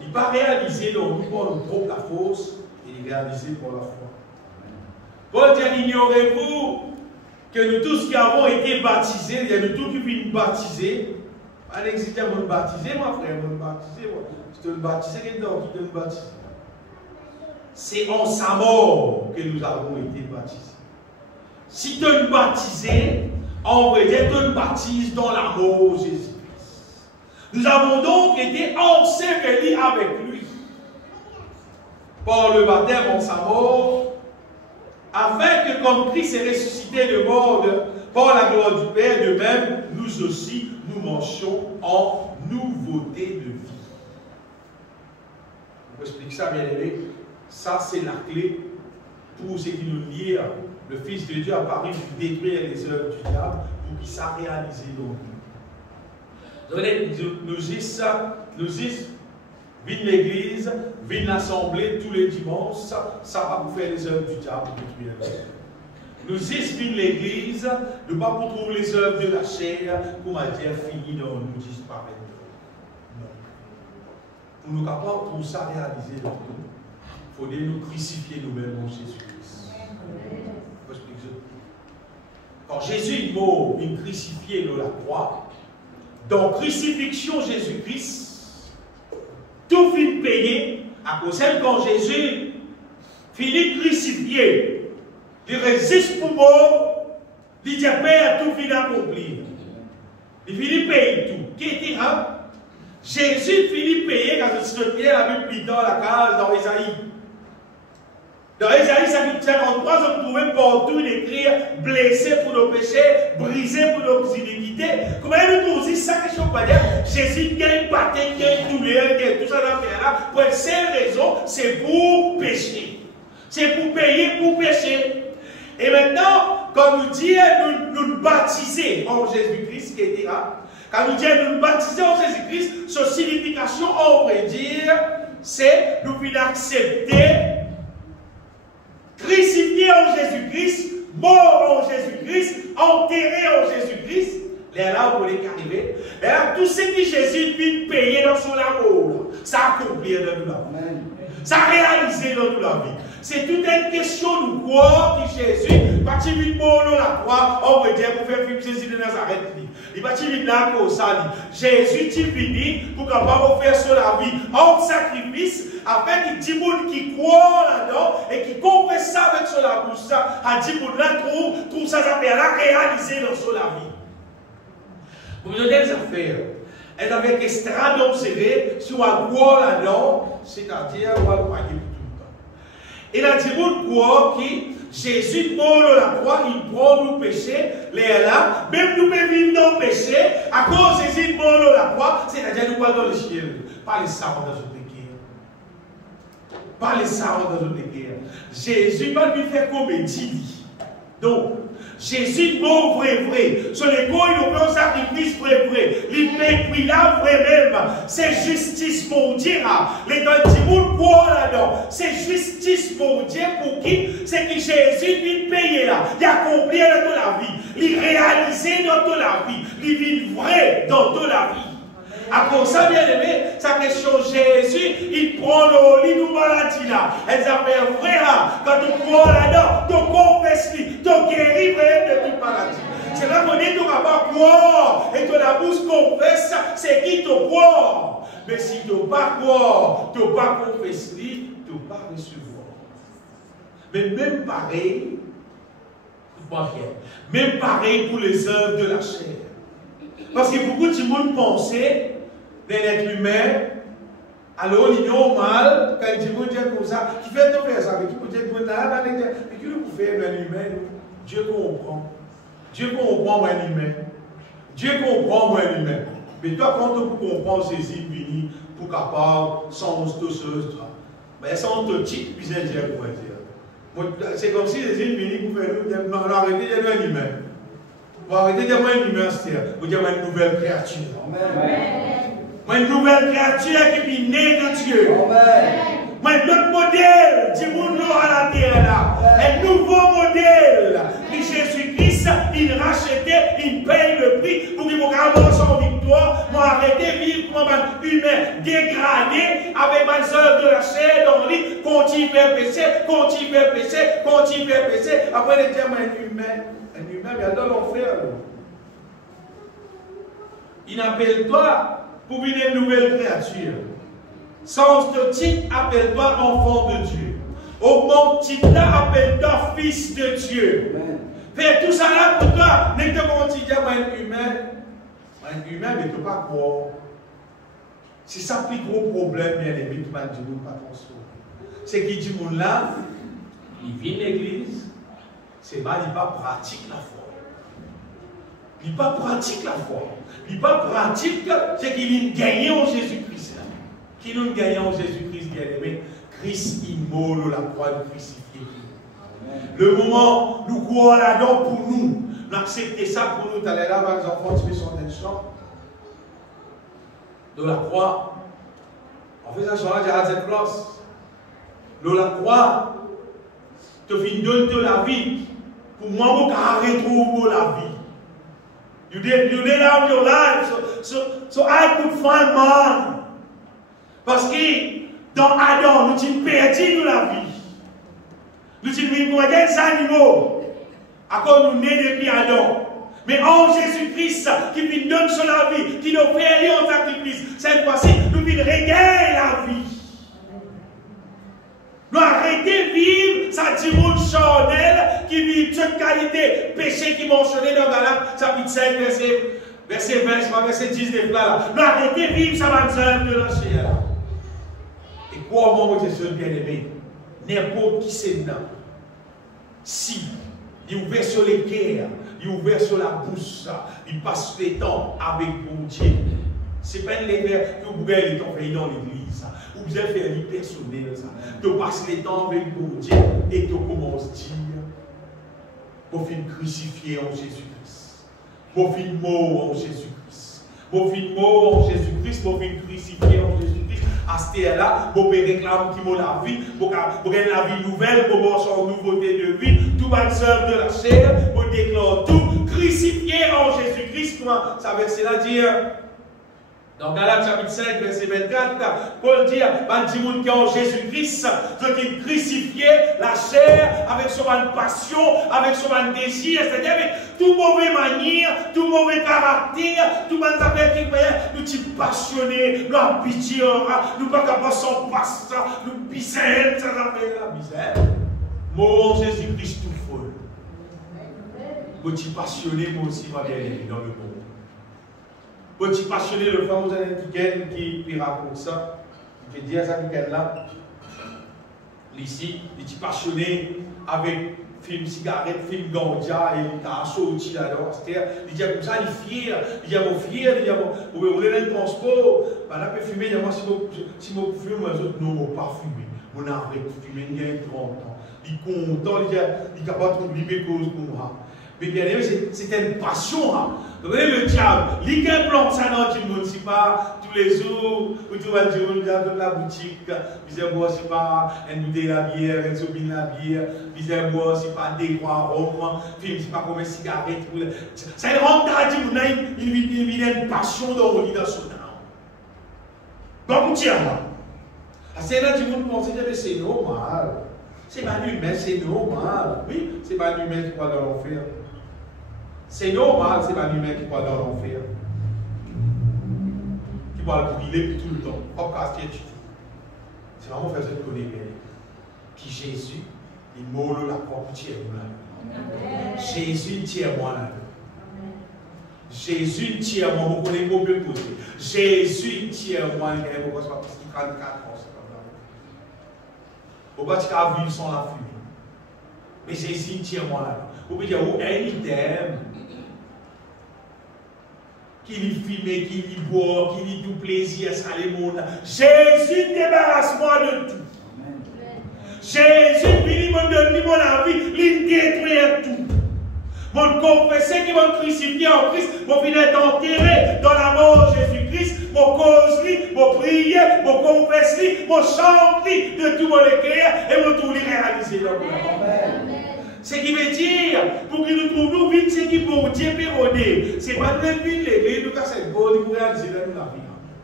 Il n'a pas réalisé dans nous par nos propres la force, il est réalisé par la foi. Paul dit, ignorez-vous que nous tous qui avons été baptisés, il y a nous tous qui viennent baptiser. Pas d'exiter à me baptiser, mon frère, me baptiser, moi. Je te baptiser, quelqu'un qui te baptiser. C'est en sa mort que nous avons été baptisés. Si tu es baptisé, en vrai, tu te baptises dans l'amour de Jésus-Christ. Nous avons donc été ensevelis avec lui par le baptême en sa mort, afin que comme Christ est ressuscité de mort par la gloire du Père, de même, nous aussi, nous marchions en nouveauté de vie. Je vous explique ça, bien aimé. Ça, c'est la clé pour ce qui nous lie. Le Fils de Dieu a apparu pour détruire les œuvres du diable, pour qu'il s'est réalisé dans nous. Nous disons, viens l'église, viens l'assemblée tous les dimanches, ça va vous faire les œuvres du diable pour détruire les œuvres. Nous disons, viens l'église, ne pas pour trouver les œuvres de la chair, pour m'a dit, fini dans nous disparaître. Non. pour nous capables, pour ça réaliser, il faut nous crucifier nous-mêmes en Jésus-Christ. Quand Jésus est mort, il crucifié dans la croix. Dans crucifixion Jésus-Christ, tout finit payé, à cause de quand Jésus finit crucifié, il résiste pour mort, il dit Père, tout finit accompli. Il finit payer tout. Qui était là? Jésus finit payer quand il la Bible plus dans la case dans Ésaïe. Dans Ésaïe 53, on trouvait partout écrire blessé pour nos péchés, brisé pour nos iniquités. Comment il nous dit ça, quelque chose pas dire? Jésus gagne baptême, gagne douleur, gagne tout ça dans le là. Pour une seule raison, c'est pour pécher. C'est pour payer pour pécher. Et maintenant, quand nous disons nous baptiser en Jésus-Christ, etc., quand nous disons nous baptiser en Jésus-Christ, sa signification, on va dire, c'est nous venir accepter, crucifié en Jésus-Christ, mort en Jésus-Christ, enterré en Jésus-Christ. Là, vous voulez qu'arriver. Là, tout ce que Jésus vient payer dans son amour, ça a accompli dans nous la vie. Ça a réalisé dans nous la vie. C'est toute une question de quoi que Jésus, quand il vient mort dans la croix, on va dire pour faire vivre Jésus de Nazareth. Il va vivre là pour ça. Jésus est venu pour capable faire sur la vie en sacrifice avec des gens qui croient là-dedans et qui confessent ça avec sur la bouche. Ça, à 10 gens là trouve ça réalisé dans sur la vie. Vous avez des affaires. Elle avait extra serré sur la croix là-dedans, c'est-à-dire on va le croire tout le temps. Et là, dit quoi qui Jésus mort dans la croix, il prend nos péchés, les là, même nous pouvons vivre dans le péché, à cause de Jésus mort dans la croix, c'est-à-dire nous pas dans le ciel, pas les savants dans une guerre. Pas les savants dans une guerre. Jésus va lui faire comédie. Donc, Jésus mort vrai. Sur les corps, il a fait un sacrifice vrai. Il paye puis là vrai même. C'est justice pour Dieu. Les gens qui vont croire là-dedans. C'est justice pour Dieu pour qui? C'est que Jésus vient payer là. Il a accompli dans toute la vie. Il réalisé dans toute la vie. Il vit vrai dans toute la vie. À cause ça, bien aimé, sa question Jésus, il prend le lit de maladie là. Elle s'appelle vrai là. Quand tu crois là-dedans, tu confesses, tu guéris de toute maladie. C'est là qu'on dit que tu n'as pas croire et que la bouche confesse, c'est qui te croit. Mais si tu n'as pas croire, tu n'as pas confesser, tu n'as pas recevoir. Mais même pareil, même pareil pour les œuvres de la chair. Parce que beaucoup de monde pensaient l'être humain, alors il y a un mal, quand il dit comme ça, qui fait tout faire ça, mais qui peut dire que mais qui vous fait un humain, Dieu comprend. Dieu comprend un humain. Dieu comprend un humain. Mais toi, quand tu comprends ces îles pour capable, sans chose, mais sans te titre, puis c'est Dieu pour dire. C'est comme si les îles bénies pour faire nous, non, arrêtez d'être un humain. Vous arrêtez d'être un humain, vous dites une nouvelle créature. Amen. Une nouvelle créature qui est née de Dieu. Un autre modèle du monde à la terre là. Un nouveau modèle. Et Jésus-Christ, il rachetait, il paye le prix pour qu'il puisse avoir son victoire. Moi, arrêter de vivre comme un humain dégradé avec ma œuvre de la chair dans le lit. Continue à pécher. Après, les termes, un humain, mais dans l'enfer. Il appelle toi pour venir une nouvelle créature. Sans ce titre, appelle-toi enfant de Dieu. Au bon titre là, appelle-toi fils de Dieu. Fais tout ça là pour toi. Ne te continue à un humain. Un humain, mais tu ne peux pas croire. C'est ça le plus gros problème, bien aimé, qui m'a dit, nous pas transformer. C'est qu'il dit, mon là, il vient de l'église, c'est mal, il n'est pas pratique la foi. Il n'est pas pratique la foi. Il n'est pas pratique, c'est qu'il a gagné en Jésus-Christ. Qu'il a gagné en Jésus-Christ, bien aimé. Christ immole la croix de crucifié. Le moment, nous croyons là-dedans pour nous. Nous acceptons ça pour nous. Tu allais là, par les enfants, tu fais son chant. De la croix. On fait ça sur la cette place. De la croix. Tu finis de la vie. Pour moi, je vais retrouver la vie. You laid out your life so I could find mine. Parce que dans Adam, nous avons perdu nous la vie. Nous avons des animaux. À cause nous nés depuis Adam. Mais en Jésus-Christ, qui vient donner sur la vie, qui nous fait aller en sacrifice, cette fois-ci, nous venons regagner la vie. Nous arrêtons de vivre sa dimoune charnelle qui vit toute qualité péché qui mentionné dans Galates, chapitre 5, verset 20, verset 19 là. Nous arrêtons de vivre sa manzane de la chair. Et quoi, mon Dieu, bien-aimé, n'importe qui c'est dedans. Si il est ouvert sur les cœurs, il est ouvert sur la bouche, il passe le temps avec mon Dieu. Ce n'est pas une lèvre que vous avez le temps fait dans l'église. Vous avez fait une personnel. Tu passes le temps avec mon Dieu et tu commences à dire pour finir crucifié en Jésus-Christ. Pour finir mort en Jésus-Christ. Pour finir mort en Jésus-Christ. Pour finir crucifié en Jésus-Christ. À ce terre-là, pour réclamer qui m'a la vie, pour gagner la vie nouvelle, pour marcher en nouveauté de vie, tout va être de la chair, pour déclarer tout, crucifié en Jésus-Christ. Comment ça verset-là dire? Dans Galates chapitre 5, verset 24, Paul dit, qui en Jésus-Christ, ceux qui crucifié la chair avec son passion, avec son désir, c'est-à-dire avec tout mauvais manière, tout mauvais caractère, tout mauvais affaire qui nous sommes passionnés, nous avons pitié, nous ne pas capables sans passer, nous bisèmes, ça s'appelle la misère. Mon Jésus-Christ tout folle. Vous êtes passionné, moi aussi, ma bien-aimée, dans le monde. Vous êtes passionné, le fameux Antiquaine qui raconte ça, qui peut dire ça, là, ici, il est passionné avec film cigarette, film ganja, et il a sorti là-dedans, il dit comme ça, il est fier, il dit fier, il dit vous voulez le transport, pendant que fumer, il dit moi, si je fume, les autres n'ont pas fumé, on a arrêté de fumer, il y a 30 ans, il est content, il est capable de trouver cause pour moi. Mais bien aimé, c'est une passion. Hein. Vous voyez le diable, il plante ça dans le monde, c'est pas tous les jours, où tu vas dire, dans la boutique, vous allez boire, c'est pas un bouteille de la bière, un soupin de la bière, vous allez boire, c'est pas des croix rhum, c'est pas comme une cigarette. Ça rend tardi, vous avez une passion dans le lit dans son âme. Bon, vous tirez là. C'est là que vous pensez que c'est normal. C'est pas l'humain, c'est normal. Oui, c'est pas l'humain qui va dans l'enfer. C'est normal, c'est pas l'humain qui va dans l'enfer. Qui va le brûler tout le temps. C'est vraiment faire cette connaître. Qui Jésus, il molle la croix pour tirer moi. Jésus tire moi là. Jésus tire moi, vous connaissez mon peu poser. Jésus tire moi, il y a parce qu'il 34 ans. Au bas, tu as vu sans la fumée. Mais Jésus tire moi là. Vous pouvez dire, où est l'idée? Qui lui fume, qui lui boit, qui lui tout plaisir, ça les monde. Jésus débarrasse-moi de tout. Jésus, il me donne mon vie, il détruit tout. Mon confessé qui m'a crucifié en Christ, mon fin être enterré dans la mort de Jésus-Christ, mon cause, mon prier, mon confesser, mon chanter de tout mon cœur et mon tout réaliser dans le monde. Ce qui veut dire, pour que nous trouvions vite ce qui pour Dieu péronner, ce n'est pas de l'huile, l'église, nous casser le bol pour réaliser dans la vie.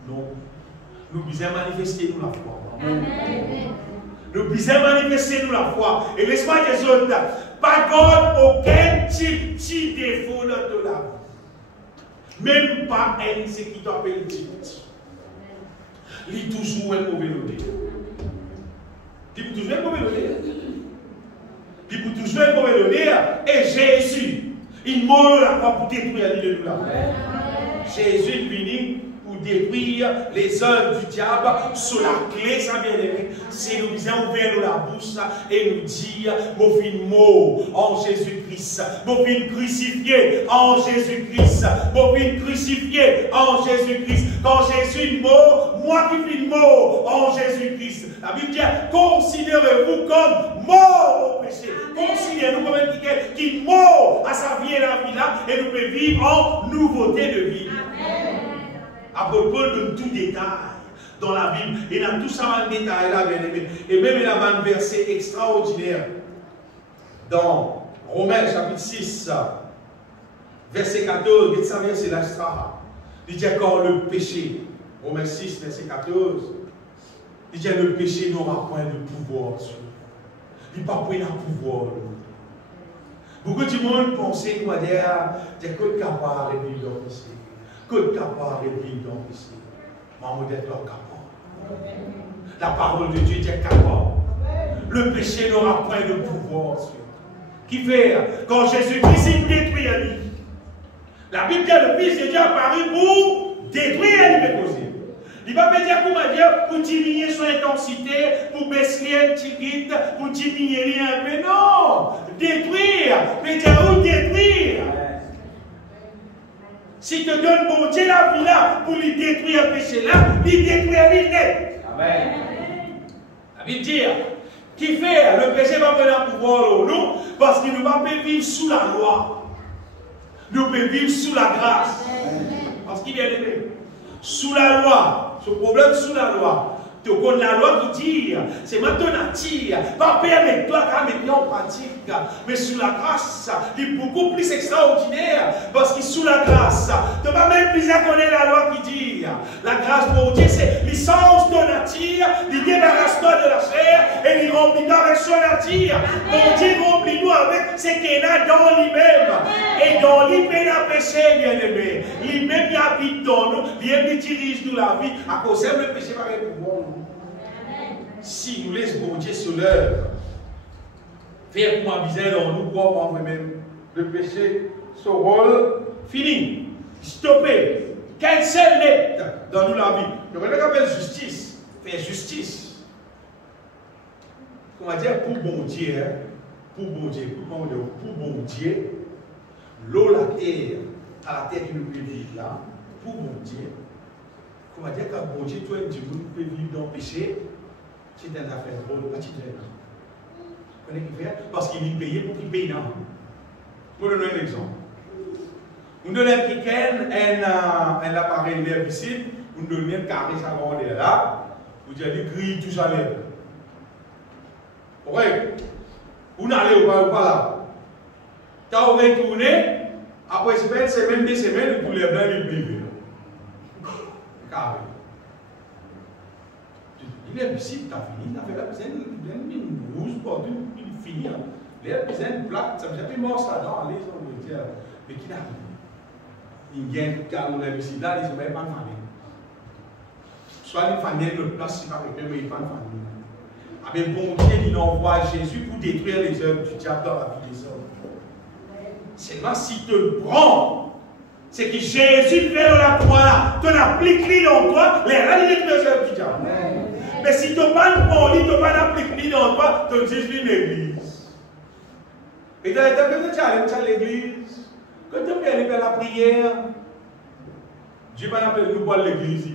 Non. Nous devons manifester nous la foi. Nous devons manifester nous la foi. Et laisse-moi des autres, pas aucun petit défaut dans la vie. Même pas un, ce qui t'appelle petit. Il est toujours un mauvais odeur. Il est toujours un mauvais odeur. Il peut toujours être mauvais odeur. Et Jésus, il meurt la croix pour détruire l'île de nous la Jésus est venu pour détruire les œuvres du diable sur la clé, ça bien aimé. C'est nous disons ouvrir la bouche et nous dire, mon fils mort en Jésus-Christ, mon fils crucifié en Jésus-Christ, mon fils crucifié en Jésus-Christ. Quand Jésus est mort, moi qui suis mort en Jésus-Christ. La Bible dit, considérez-vous comme mort au péché. Considérez-nous comme un qui est mort à sa vie et la vie là, et nous pouvons vivre en nouveauté de vie. À propos de tout détail dans la Bible, et dans tout ça, un détail là, bien aimé. Et même il y a un verset extraordinaire dans Romains chapitre 6, verset 14, et ça verset là, il dit encore le péché. Romains 6, verset 14. Il dit le péché n'aura point de pouvoir sur nous. Il n'y a pas point de pouvoir. Beaucoup de monde pensent qu'on va dire que Côte capable et puis donc ici. Côte capable et puis donc ici. Maman d'être capable. La parole de Dieu est capable. Le péché n'aura point de pouvoir sur nous. Qui fait quand Jésus-Christ nous détruit à lui. La Bible dit que le Fils de Dieu est apparu pour détruire les possible. Il va pas dire pour diminuer son intensité, pour baisser un petit vite, pour diminuer un peu. Non! Détruire! Mais dire où détruire? Si te donne bon Dieu la vie là, pour lui détruire le péché là, il détruire les net. Amen. La Bible dit, qui fait le péché va prendre un pouvoir nous, parce qu'il ne va pas vivre sous la loi. Nous pouvons vivre sous la grâce. Parce qu'il est aimé. Sous la loi. Ce problème sous la loi. Tu connais la loi qui dit, c'est maintenant nature. Pas permettre-toi qu'à mettre en pratique. Mais sous la grâce, il est beaucoup plus extraordinaire. Parce que sous la grâce, tu ne vas même plus connaître la loi qui dit. La grâce pour Dieu, c'est l'essence de nature. Il débarrasse toi de la chair et il remplit toi avec son nature. Mon Dieu remplit-nous avec ce qu'il a dans lui-même. Et dans lui-même, il a péché, bien aimé. Lui-même, il habite dans nous. Lui-même, il dirige nous la vie. À cause de le péché, va être pour nous. Si nous laissons bon Dieu sur l'heure, faire pour aviser dans nous, quoi, même le péché, son rôle, fini, stoppé, cancel net dans nous la vie. Donc, on appelle justice, faire justice. On va dire pour bon Dieu, pour bon Dieu, pour bon Dieu, l'eau, la terre, à la terre qui nous peut vivre là, pour bon Dieu. On va dire que bon Dieu, toi, tu peux vivre dans le péché. C'est une affaire drôle, pas de vous connaissez qui fait? Parce qu'il est payé pour qu'il paye. Non. Pour donner un exemple. On donne à quelqu'un un appareil d'herbicide, on donne un carré sa grandeur là, vous dites grille tout ça l'air. Correct? Vous n'allez pas là. Tu as retourné, après une semaine, 2 semaines, pour les blancs, ils vivent. Carré. Il est ici, tu as fini, tu as fait la piscine, une rouge, pour une finir. La piscine plate, ça me fait mort ça dans les autres. Mais qui n'a rien? Il y a un calme de piscine là, ils ne sont même pas famille. Soit une famille de place, c'est pas avec eux, mais ils ne sont pas famille. Ah, mais bon Dieu, il envoie Jésus pour détruire les œuvres du diable dans la vie des hommes. C'est là, si tu le prends, c'est que Jésus fait dans la croix là, tu appliques dans toi les réalités des œuvres du diable. Mais si tu n'as pas le prends, tu n'as pas l'appliques dans toi, tu dis l'église. Et tu as à l'église. Quand tu viens faire la prière, Dieu va appeler nous pour l'église.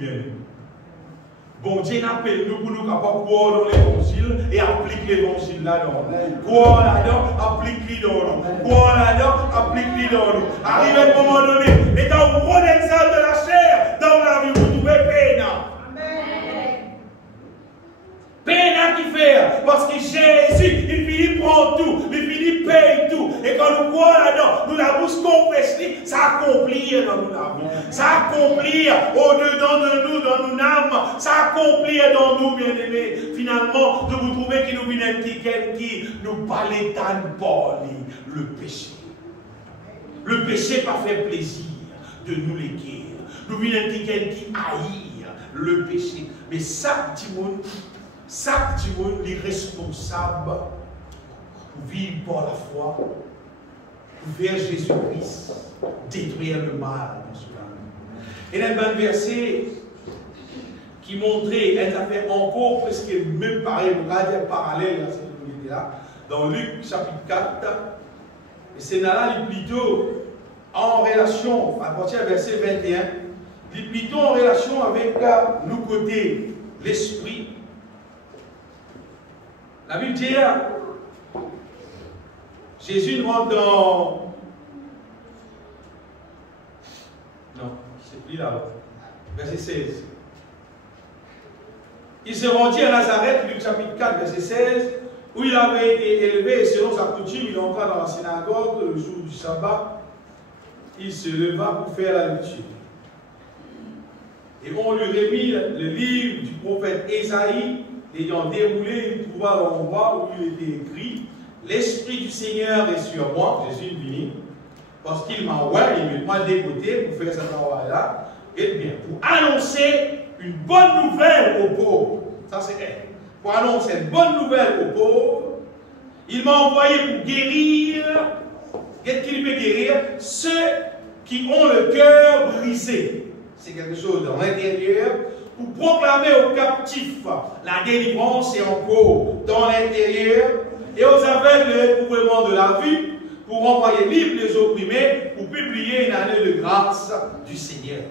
Bon Dieu appelle nous pour nous capables croire dans l'évangile et appliquer l'évangile là-dedans. Croire là-dedans, applique-le dans nous. Croire là-dedans, applique-le dans nous. Arrive à un moment donné, et dans le gros exemple de la chair, dans la vie, vous trouvez peine. Peine à qui faire, parce que Jésus, il finit prendre tout, il finit paye tout. Et quand nous croyons là-dedans, nous la bouche confesse, ça accomplit dans nos âmes. Ça accomplit au-dedans de nous, dans nos âmes. Ça accomplit dans nous, bien-aimés. Finalement, de vous trouver qu'il nous vient un petit qui nous parle pas le péché. Le péché pas fait plaisir de nous léguer. Nous vient un petit qui haït le péché. Mais ça, Timon, chaque monde est responsable pour vivre par la foi, pour vers Jésus-Christ, détruire le mal dans ce monde. Et il y a un verset qui montrait, elle a fait encore presque même pareil, on va dire parallèle à ce que là, dans Luc chapitre 4, et c'est là plutôt en relation, à partir du verset 21, il est plutôt en relation avec nous côté l'esprit. La Bible dit, Jésus nous rentre dans... Non, c'est plus là. Verset 16. Il se rendit à Nazareth, Luc chapitre 4, verset 16, où il avait été élevé, et selon sa coutume, il entra dans la synagogue le jour du sabbat. Il se leva pour faire la lecture. Et on lui remit le livre du prophète Ésaïe, ayant déroulé, il trouva l'endroit où il était écrit « L'Esprit du Seigneur est sur moi, Jésus venu, parce qu'il m'a envoyé, il m'a dégoûté pour faire ce travail-là, et bien, pour annoncer une bonne nouvelle aux pauvres. » Ça c'est elle. Pour annoncer une bonne nouvelle aux pauvres, il m'a envoyé pour guérir, qu'est-ce qu'il peut guérir? Ceux qui ont le cœur brisé. C'est quelque chose dans l'intérieur. Pour proclamer aux captifs la délivrance et encore dans l'intérieur. Et aux aveugles le recouvrement de la vue. Pour envoyer libre les opprimés. Pour publier une année de grâce du Seigneur.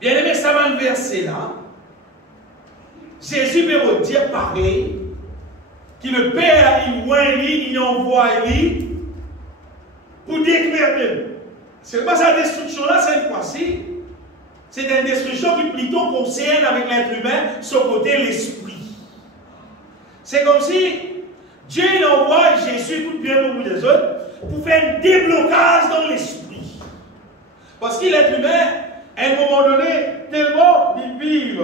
Bien aimé, ça va un verset là. Jésus veut dire pareil. Qui le Père, il envoie pour détruire même. C'est pas sa destruction là, cette fois-ci. C'est une destruction qui plutôt concerne avec l'être humain ce côté l'esprit. C'est comme si Dieu il envoie Jésus tout bien beaucoup des autres pour faire un déblocage dans l'esprit. Parce que l'être humain, à un moment donné, tellement il vit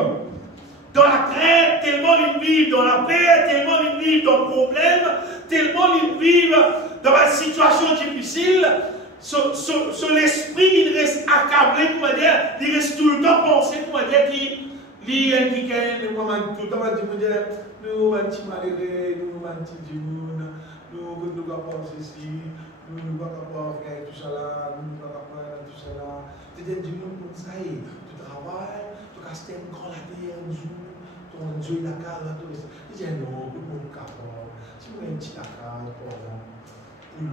dans la crainte, tellement ils vivent dans la paix, tellement ils vivent dans le problème, tellement ils vivent dans la situation difficile, sur l'esprit, il reste accablé, comment dire, il reste tout le temps pensé, comment dire, tout le temps va dire, nous, un petit malheureux, nous, un petit djimoun, nous, nous, pas ceci, nous, pas faire tout ça là, nous, pas faire tout ça là. Tu dis, djimoun, comme ça, tu travailles, tu casses un grand la terre, ton Dieu, il a carré, tout ça. Il dit, non, tout le monde est capable. Si vous avez un petit accord, il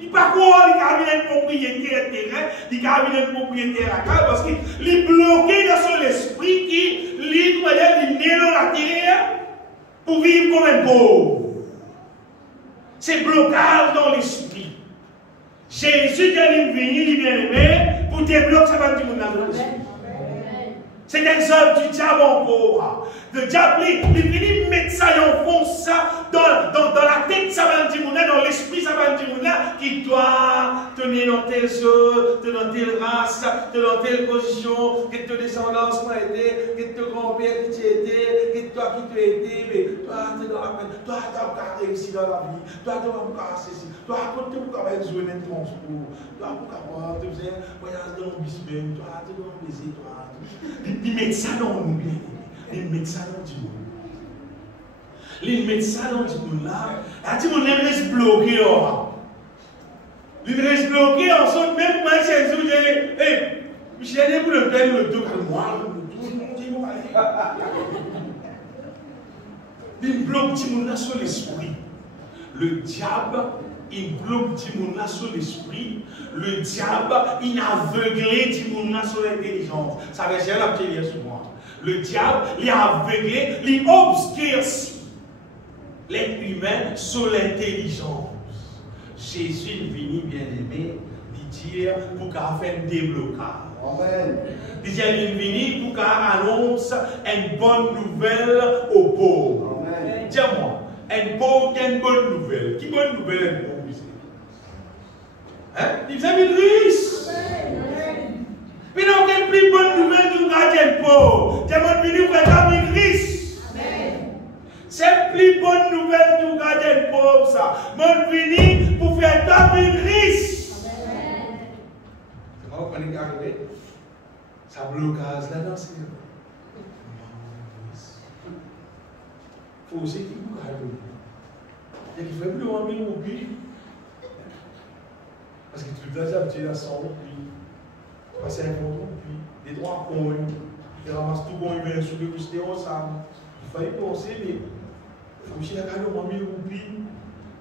n'est pas quoi, il a une propriétaire terrain, il a une propriétaire à terre, parce qu'il est bloqué dans son esprit qui, il est dans la terre pour vivre comme un pauvre. C'est blocage dans l'esprit. Jésus, quand il est venu, il vient aimer pour débloquer ça va dire dans l'esprit. C'est une œuvre du diable encore. Le diable, il vient mettre ça et enfonce ça dans la tête, ça va dire, dans l'esprit, ça va dire, qui doit tenir dans telle chose, dans telle race, dans telle position, que ta descendance m'a aidé, que ton grand-père qui t'a aidé, que toi qui t'as aidé, mais toi, tu es dans la peine, toi, tu as réussi dans la vie, toi, tu as ceci, toi, tu as besoin d'un transport, toi, tu as besoin d'un voyage dans le bisbène, toi, tu as besoin toi. Ils mettent ça dans nous, bien. Ils mettent ça dans du monde. Ils mettent ça dans du monde là. Et du monde reste bloqué. Ils restent bloqués en sorte, même moi, chez eux, j'ai dit, hé, j'ai dit pour le père, le dos, calme-moi, tout le monde dit, bon, allez. Ils bloquent du monde là sur l'esprit. Le diable, il bloque du monde là sur l'esprit. Le diable, il a aveuglé du monde là sur l'intelligence. Ça va être la petite sur moi. Le diable, il a aveuglé, il obscurcit l'être humain sur l'intelligence. Jésus est venu, bien aimé, dire pour qu'il fasse un déblocage. Amen. Il est venu pour qu'il annonce une bonne nouvelle aux pauvres. Dis-moi, un pauvre qui a une bonne nouvelle. Qui bonne nouvelle un pauvre? Hein? Il faisait une riche. Mais non, quelle plus bonne nouvelle du gardien pauvre? Dis-moi, venu pour être une riche. C'est plus bonne nouvelle du gardien pauvre, ça. Mon venu pour faire ta vie riche. C'est comment on est arrivé? Ça blocage là-dedans, c'est. Il faut aussi qu'il vous calme. Il fait plus loin de nous, parce que tu dois habituer à 100 puis passer un compte, puis des droits qu'on il ramasse tout bon, il vient sur le gusté ensemble. Il fallait penser, mais il faut aussi la calme au 1000 roupies.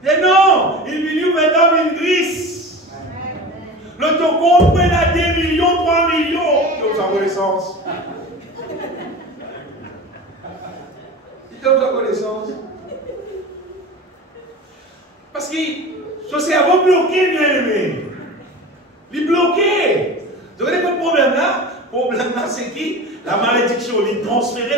Et non, il vient maintenant une grise. Le ton compte peut être à 2 millions, 3 millions. Donc, sa connaissance. Il donne sa connaissance. Parce que son cerveau bloqué, bien aimé. Il est bloqué. Vous voyez le problème là? Le problème là, c'est qui? La malédiction, il est transféré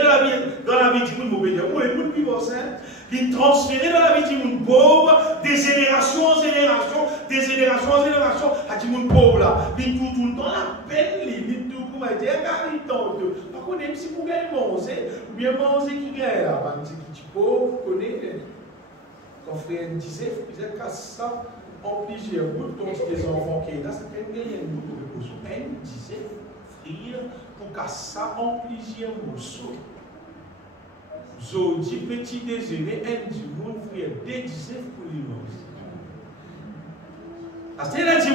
dans la vie du monde mauvais. Où les gens vivent ensemble, il est transféré dans la vie du monde pauvre, des générations en génération, des générations en génération, à dit mon pauvre là, mais tout le temps la peine, il tout pour me dire, il tente. Par contre, même si vous gagnez manger, ou bien manger qui gagne là, par exemple, qui pauvre, connaît, quand frère disait, il disait qu'à ça, en plusieurs bouts, donc des enfants qui est là, ça peut gagner une bout de morceaux. Elle disait, frère, pour qu'à ça, en plusieurs morceaux. Zodi petit déjeuner, elle dit, mon frère, dédisait pour lui manger. Parce qu'il a dit,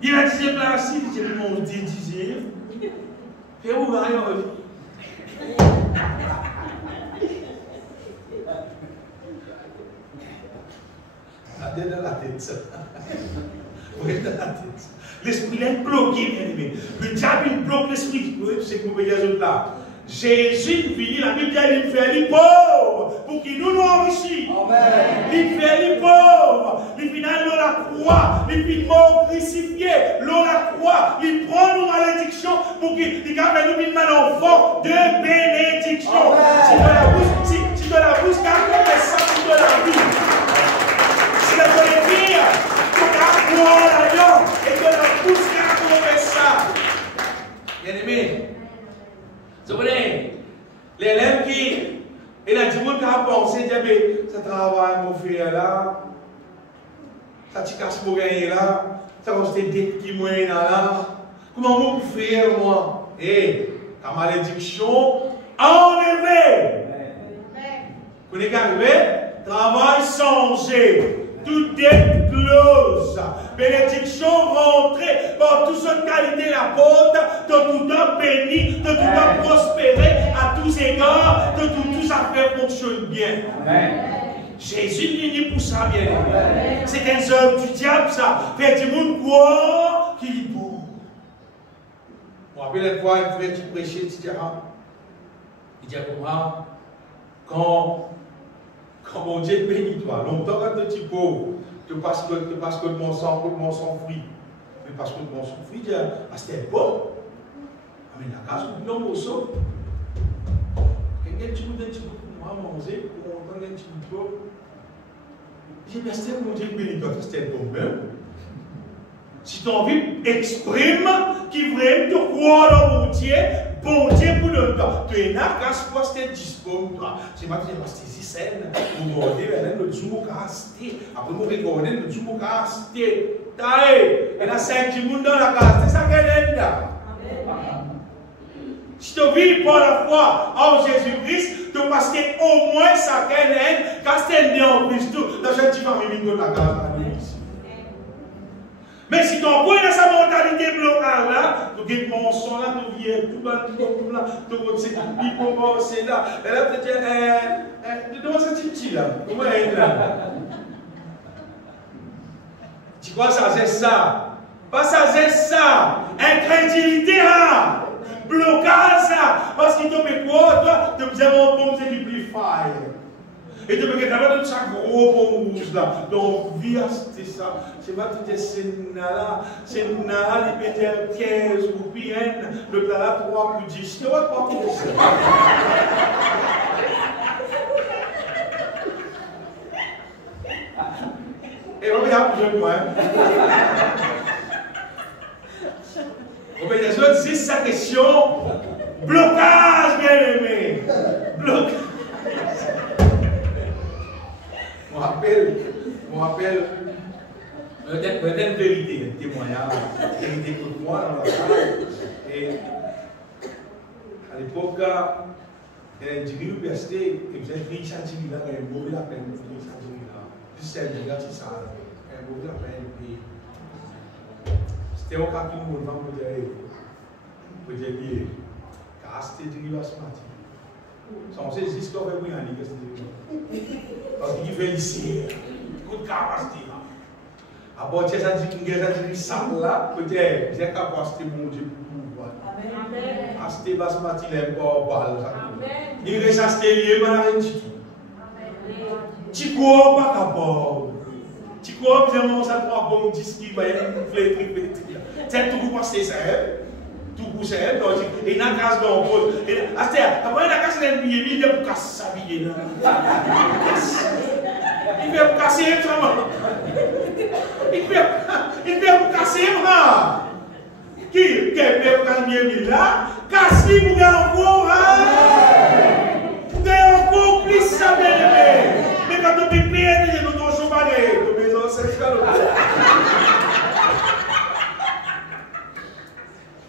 il a dit, là, si, il dit, mon dédisait. Et où va il dans la tête, ça. Oui, dans la tête. L'esprit est bloqué, bien aimé. Le diable, il bloque l'esprit. C'est que vous voyez les autres là. Jésus vit, la Bible dit, il fait les pauvres pour qu'il nous enrichisse. Il fait les pauvres. Il finit dans la croix. Il finit mort crucifié. L'eau la croix. Il prend nos malédictions pour qu'il garde nous une enfant de bénédiction. Si de la bouche, car on fait ça, si de la bouche. Si de la vie, on garde la viande. Et de la bouche, car on fait ça. Bien aimé. Vous voyez, les élèves qui, il a dit, vous avez pensé, ça travaille, mon frère là, ça te casse mon gagner là, ça va se dettes qui moyen là, comment vous faire moi? Et, la malédiction, enlevée. Vous connaissez qu'arrivé? Travail changé. Toute dette close, bénédiction rentrée par toute cette qualité la porte, de tout temps béni, de tout temps prospéré, à tous égards, de tout affaires fonctionne bien. Amen. Jésus n'est pour ça, bien aimé. C'est un œuvre du diable, ça. Fait du monde quoi qui est beau. Je me rappelle une fois un frère qui prêchait, etc. Il dit pour moi, quand mon Dieu bénit toi, longtemps quand tu es pauvre, parce que mon sang fruit. Mais parce que mon sang fruit, c'était bon. Mais la case, non, mon sang. Quelqu'un qui vous dit pour moi manger, pour mon temps, un petit peu. J'ai dit, mais c'était mon Dieu bénit toi, c'était bon même. Si tu as envie, exprime qui vraiment te croit dans mon Dieu, bon Dieu pour le temps. Tu es là, casse toi, c'était disponible. C'est ma vie, c'est scène. Vous regardez, le Zumo casté. Après, vous regardez le Zumo casté. Taïe, il y a 5 monde dans la case. C'est ça qu'elle est là. Si tu vis par la foi en Jésus-Christ, tu passes au moins ça qu'elle est, casté en plus tout. Dans cette famille de la case. Mais si tu envoies dans sa mentalité blocage là, tu gagnes mon sang là, tu viens tout là, tu commences là. Et là, tu dis, tu dois se petit là. Comment est là? Tu crois que ça c'est ça? Pas ça c'est ça. Incrédulité là. Blocage ça. Parce qu'il te met quoi? Toi, tu me disais, mon pomme c'est du plus fire. Et tu peux regarder tout ça gros pomme rouge là. Donc, via c'était ça. C'est pas tout ces là. C'est là, il peut être 15 ou bien, le plat là 3 ou 10. Tu vois pas pour ça. Et on va plus de moi. Je dis sa question. Blocage, bien aimé. Blocage. Je me rappelle, peut-être vérité, un témoignage, vérité pour moi dans la salle. Et à l'époque, il y a une université, et vous avez pris ça, il y a un mauvais la peine de finir ça, puis c'est un gars qui ça, un mauvais la peine, puis c'était au cas où on va me dire, car c'était du ce matin. On sait juste qu'on va vous en dire. Parce qu'il fait ici, toute capacité. Après, tu as dit qu'il y a des gens là, peut-être, j'ai capacité mon Dieu pour pouvoir. Amen. Acheter basmati, il est pas balle. Il reste acheté lié, mais rien du tout. Tu crois pas capable. Tu crois bien, mon ça croit bon disque qui va y flétrir. C'est tout passé ça. Tout poussé, et dans la case d'en pose. Après la case, il est pour casser sa vie. Il veut casser un Il fait vous casser les bras. Qui fait calmer là? Casser pour gagner encore. Pour gagner encore plus ça bien aimé. Mais quand on peut payer, nous devons chauffler. Nos maisons, c'est calme.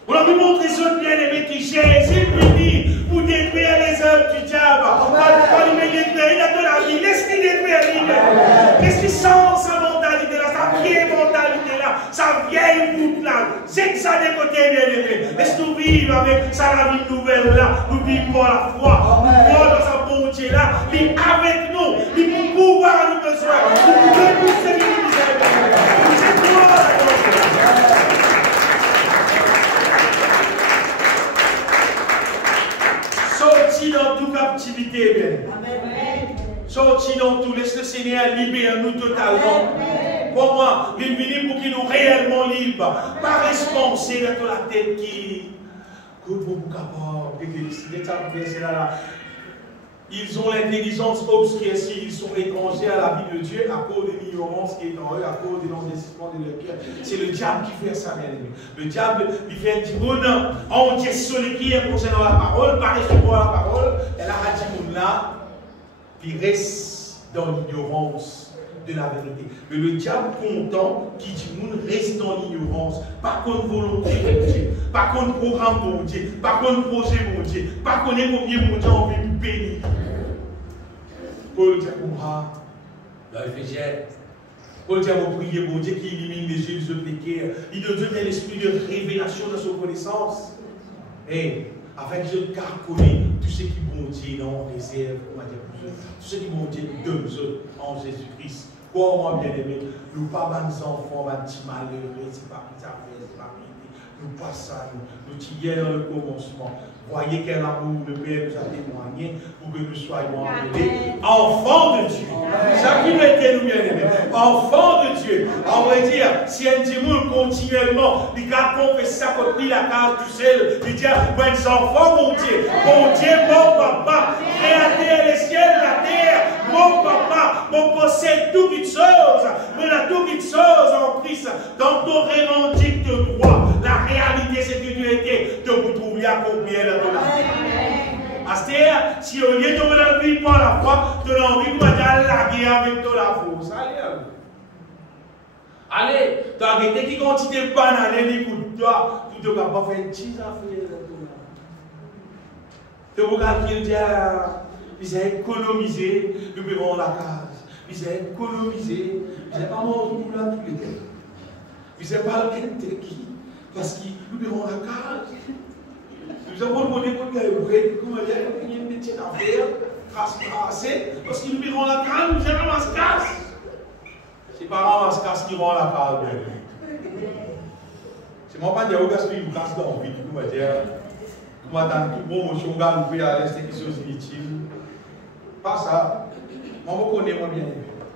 On a vu montrer ce bien-aimé qui Jésus venu pour détruire les œuvres du diable. Quand il met détruire, il a de la vie. Laisse-lui détruire lui-même. Laisse-lui sans sa mentalité là, sa vieille mentalité là, sa vieille route là. C'est que ça des côtés bien-aimé. Laisse-nous vivre avec sa vie nouvelle là. Nous vivons pour la foi. Nous vivons dans sa bonté là. Vivre avec nous. Vivre pour pouvoir nous besoin. Pour pouvoir nous servir nous misère. C'est toi la sorti dans toute captivité, bien. Sorti dans tout, laisse le Seigneur libérer nous totalement. Comment il vient pour qu'il nous réellement libre. Pas responsable de la tête qui. Ils ont l'intelligence obscure s'ils sont étrangers à la vie de Dieu à cause de l'ignorance qui est en eux, à cause de l'endurcissement de leur cœur. C'est le diable qui fait ça, bien aimé. Le diable, il fait un petit monde, on dit celui qui est concernant la parole, pas recevoir la parole, et là, à dit monde là, il reste dans l'ignorance de la vérité. Mais le diable content qui dit monde reste dans l'ignorance, pas contre volonté de Dieu, pas contre programme de Dieu, pas contre projet de Dieu, pas contre combien de Dieu en veut bénir. Paul dit à dans Éphésiens, Paul dit à vous prier pour Dieu qui élimine les yeux de péché. Il nous donne l'esprit de révélation de sa connaissance. Et afin que je connaisse tout ce qui bon Dieu dans réserve, comment dire, tout ce qui bon Dieu donne en Jésus-Christ. Comment bien aimé, nous pas des enfants, des petits malheureux, c'est pas plus à faire, c'est pas plus. Nous pas ça, nous tirons dans le commencement. Voyez quel amour le Père nous a témoigné pour que nous soyons appelés enfants de Dieu. Ça qui nous était nous bien aimés. Enfants de Dieu. On va dire, si un dimanche continuellement, il a confessé ça contre lui, la case du ciel, il dit, mes enfants, mon Dieu, mon papa, créateur les ciels, la terre, mon papa, mon possède toutes les choses, mais la toutes les choses en Christ, dans ton revendique de droit. La réalité, c'est que tu étais, de vous trouver accompli dans ton âme. Astéa, si au lieu de la vie par la foi, tu as envie de la guerre avec toi la force. Allez, tu as arrêté qui continue de bananer les coups de toi, tu ne vas pas faire une petite affaire dans ton âme. Tu regardes qui dit, ils ont économisé, nous verrons la case. Ils ont économisé, ils n'ont pas mangé pour la vie. Ils n'ont pas le qui. Parce que nous verrons la case. Nous avons demandé pour comment dire, il y a une petite affaire, tracée, parce que nous verrons la case, nous avons la casse. C'est pas ramasse casse qui rend la case. C'est moi pas dire, parce qu'il vous casse dans la vie, comment dire, comment attendre tout promotion, galoper à l'est, qui sont inutiles. Pas ça. Moi, je connais moi bien.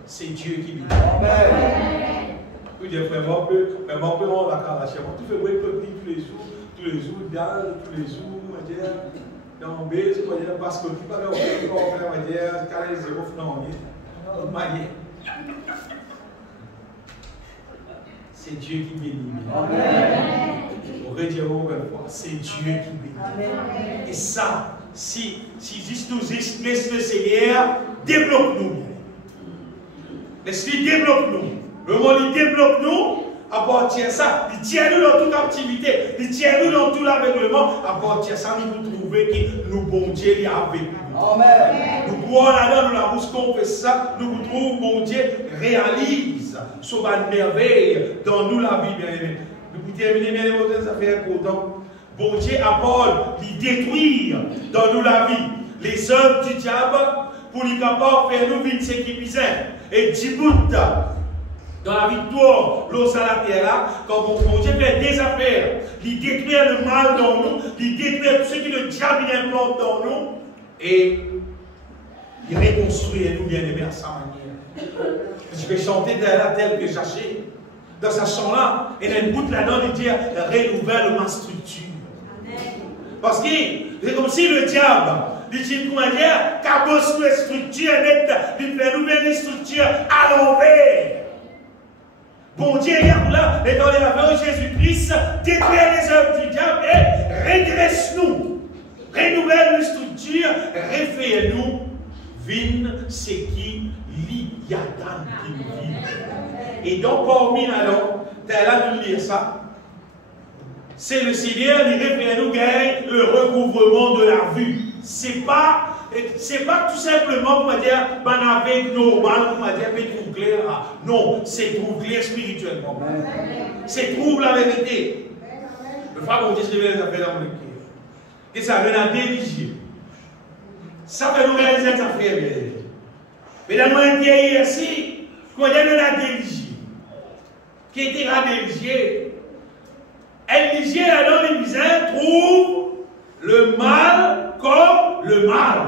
C'est Dieu qui vit. Amen. Oui, des frères, moi, je peux rendre la carte à chez moi. Tu fais oui, tous les jours, dalle, tous les jours, on va dire, dans le baiser, on va dire, parce que tu ne peux pas faire, on va dire, carré zéro, non, on va dire. C'est Dieu qui bénit. Amen. On va dire une fois, c'est Dieu qui bénit. Amen. Et ça, si juste nous laisse le Seigneur, développe-nous. Laisse-lui développe-nous. Le mot il développe nous, apporte ça, il tient nous dans toute activité, il tient nous dans tout l'aveuglement, apporte ça, nous trouver que nous bon Dieu est avec nous. Amen. Nous pouvons là-dedans, nous la bouche qu'on fait ça, nous trouvons bon Dieu réalise son merveille dans nous la vie, bien aimé. Nous pouvons terminer bien aimé, ça fait important. Bon Dieu apporte, il détruire dans nous la vie les œuvres du diable pour lui capable faire nous vivre ce qui pisait. Et Djibouti, dans la victoire, l'os à la terre là, quand bon Dieu fait des affaires, il détruit le mal dans nous, il détruit tout ce qui le diable implante dans nous, et il reconstruit nous bien aimés à sa manière. Je vais chanter tel que j'achète. Dans ce chant-là, il y a une bout là-dedans de dire renouvelle ma structure. Parce que c'est comme si le diable, il dit comment dire, cabosse une structure nette, il fait une nouvelle structure à l'envers. Bon Dieu, regarde là, et dans les raveurs, Jésus-Christ détruire les œuvres du diable et redresse-nous. Renouvelle nos structures, refais-nous. Vin, c'est qui l'Iyatan qui nous vit. Et donc, parmi là, tu es là de lire ça. C'est le Seigneur qui refait-nous gagner le recouvrement de la vue. C'est pas tout simplement, on va dire, avec normal, on va dire, trouble. Non, c'est troublé spirituellement. C'est trouble la vérité. Le frère, on dit, je vais les affaires dans le cœur. Et ça vient à diriger. Ça fait nous réaliser les affaires, bien. Mais dans notre pays ici, quand il y a la diriger, qui était la diriger, elle disait alors les misères trouve le mal comme le mal.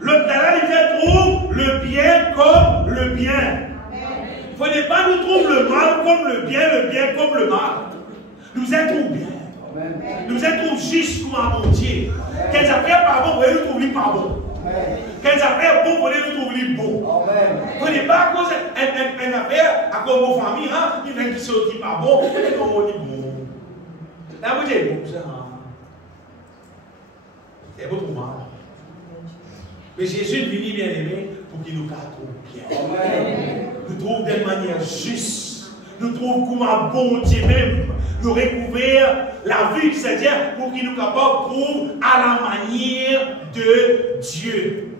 Le talent il trouve le bien comme le bien. Il ne faut pas nous trouver le mal comme le bien comme le mal. Nous êtes bien. Nous êtes juste comme un bon Dieu. Quelles affaires par bon, vous voulez nous trouver pas bon. Quelles affaires bon, vous voulez nous trouver bon. Vous ne pas à cause d'une affaire, à cause de vos familles, il y a qui sont pas bon, vous voulez qu'on dit bon. Là, vous dites bon, c'est votre mal. Mais Jésus est venu bien aimé pour qu'il nous trouve bien. Nous trouve d'une manière juste. Nous trouve comme un bon Dieu même. Nous recouvrir la vie, c'est-à-dire pour qu'il nous capable de trouver à la manière de Dieu.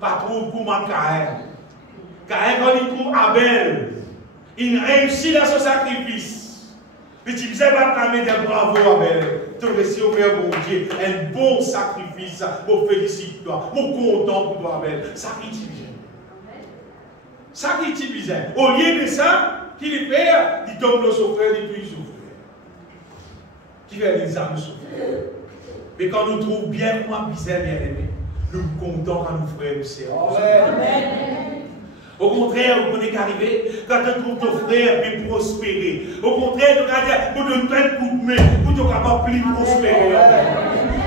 Pas trouve comme un Caïn. Caïn, quand il trouve Abel, il réussit dans son sacrifice. Mais tu faisais pas clamer dire bravo Abel. Tu as réussi au Père bon Dieu, un bon sacrifice pour féliciter toi, pour content pour toi Abel. Ça qui t'y vient. Ça qui t'y vient. Au lieu de ça, qu'il fait, il tombe dans son frère, il tue son frère. Qui fait les âmes souffrir. Mais quand nous trouvons bien comment bizarre bien aimé, nous sommes contents quand nous frères nous servent. Au contraire, vous connaissez qu'arriver, quand tu trouves ton frère puis prospérer. Au contraire, tu vas dire, pour te donner un coup de main, pour te capable plus prospérer.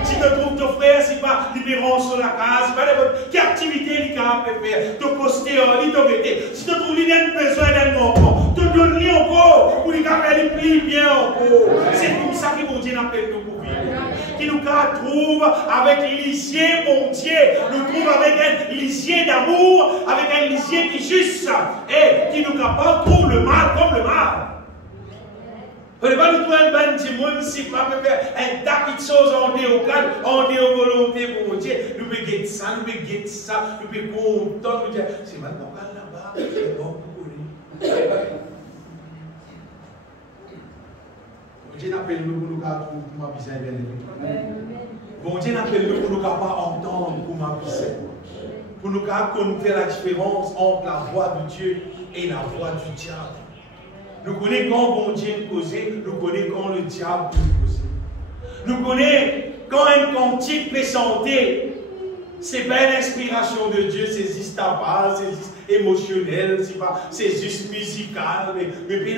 Si tu trouves ton frère, c'est pas libérant sur la case, c'est pas quelle activité il est capable de faire, te poster en ligne, si tu trouves qu'il a besoin d'un enfant, te donne-lui encore, pour qu'il capable de plier bien encore. C'est comme ça que mon Dieu appelle nous pour vivre. Qui nous trouve avec lisier, mon Dieu, nous trouve avec un lisier d'amour, avec un lisier qui est juste, et qui nous capable trouve le mal comme le mal. On ne va pas nous trouver un ban de monde, si pas faire un tas de choses en déocale, en déovolonté pour mon Dieu. Nous pouvons guetter ça, nous pouvons guetter ça, nous pouvons content, nous dire, c'est maintenant là-bas, c'est bon pour lui. Bon Dieu n'appelle nous pour nous trouver pour ma bizarre bien aimé. Bon Dieu n'appelle nous pour nous entendre pour ma bizarre. Pour nous faire la différence entre la voix de Dieu et la voix du diable. Nous connaissons quand bon Dieu nous cause, nous connaissons quand le diable nous cause. Nous connaissons quand un cantique peut chanter. Ce n'est pas une inspiration de Dieu, c'est juste pas, c'est juste émotionnel, c'est juste musical. Mais puis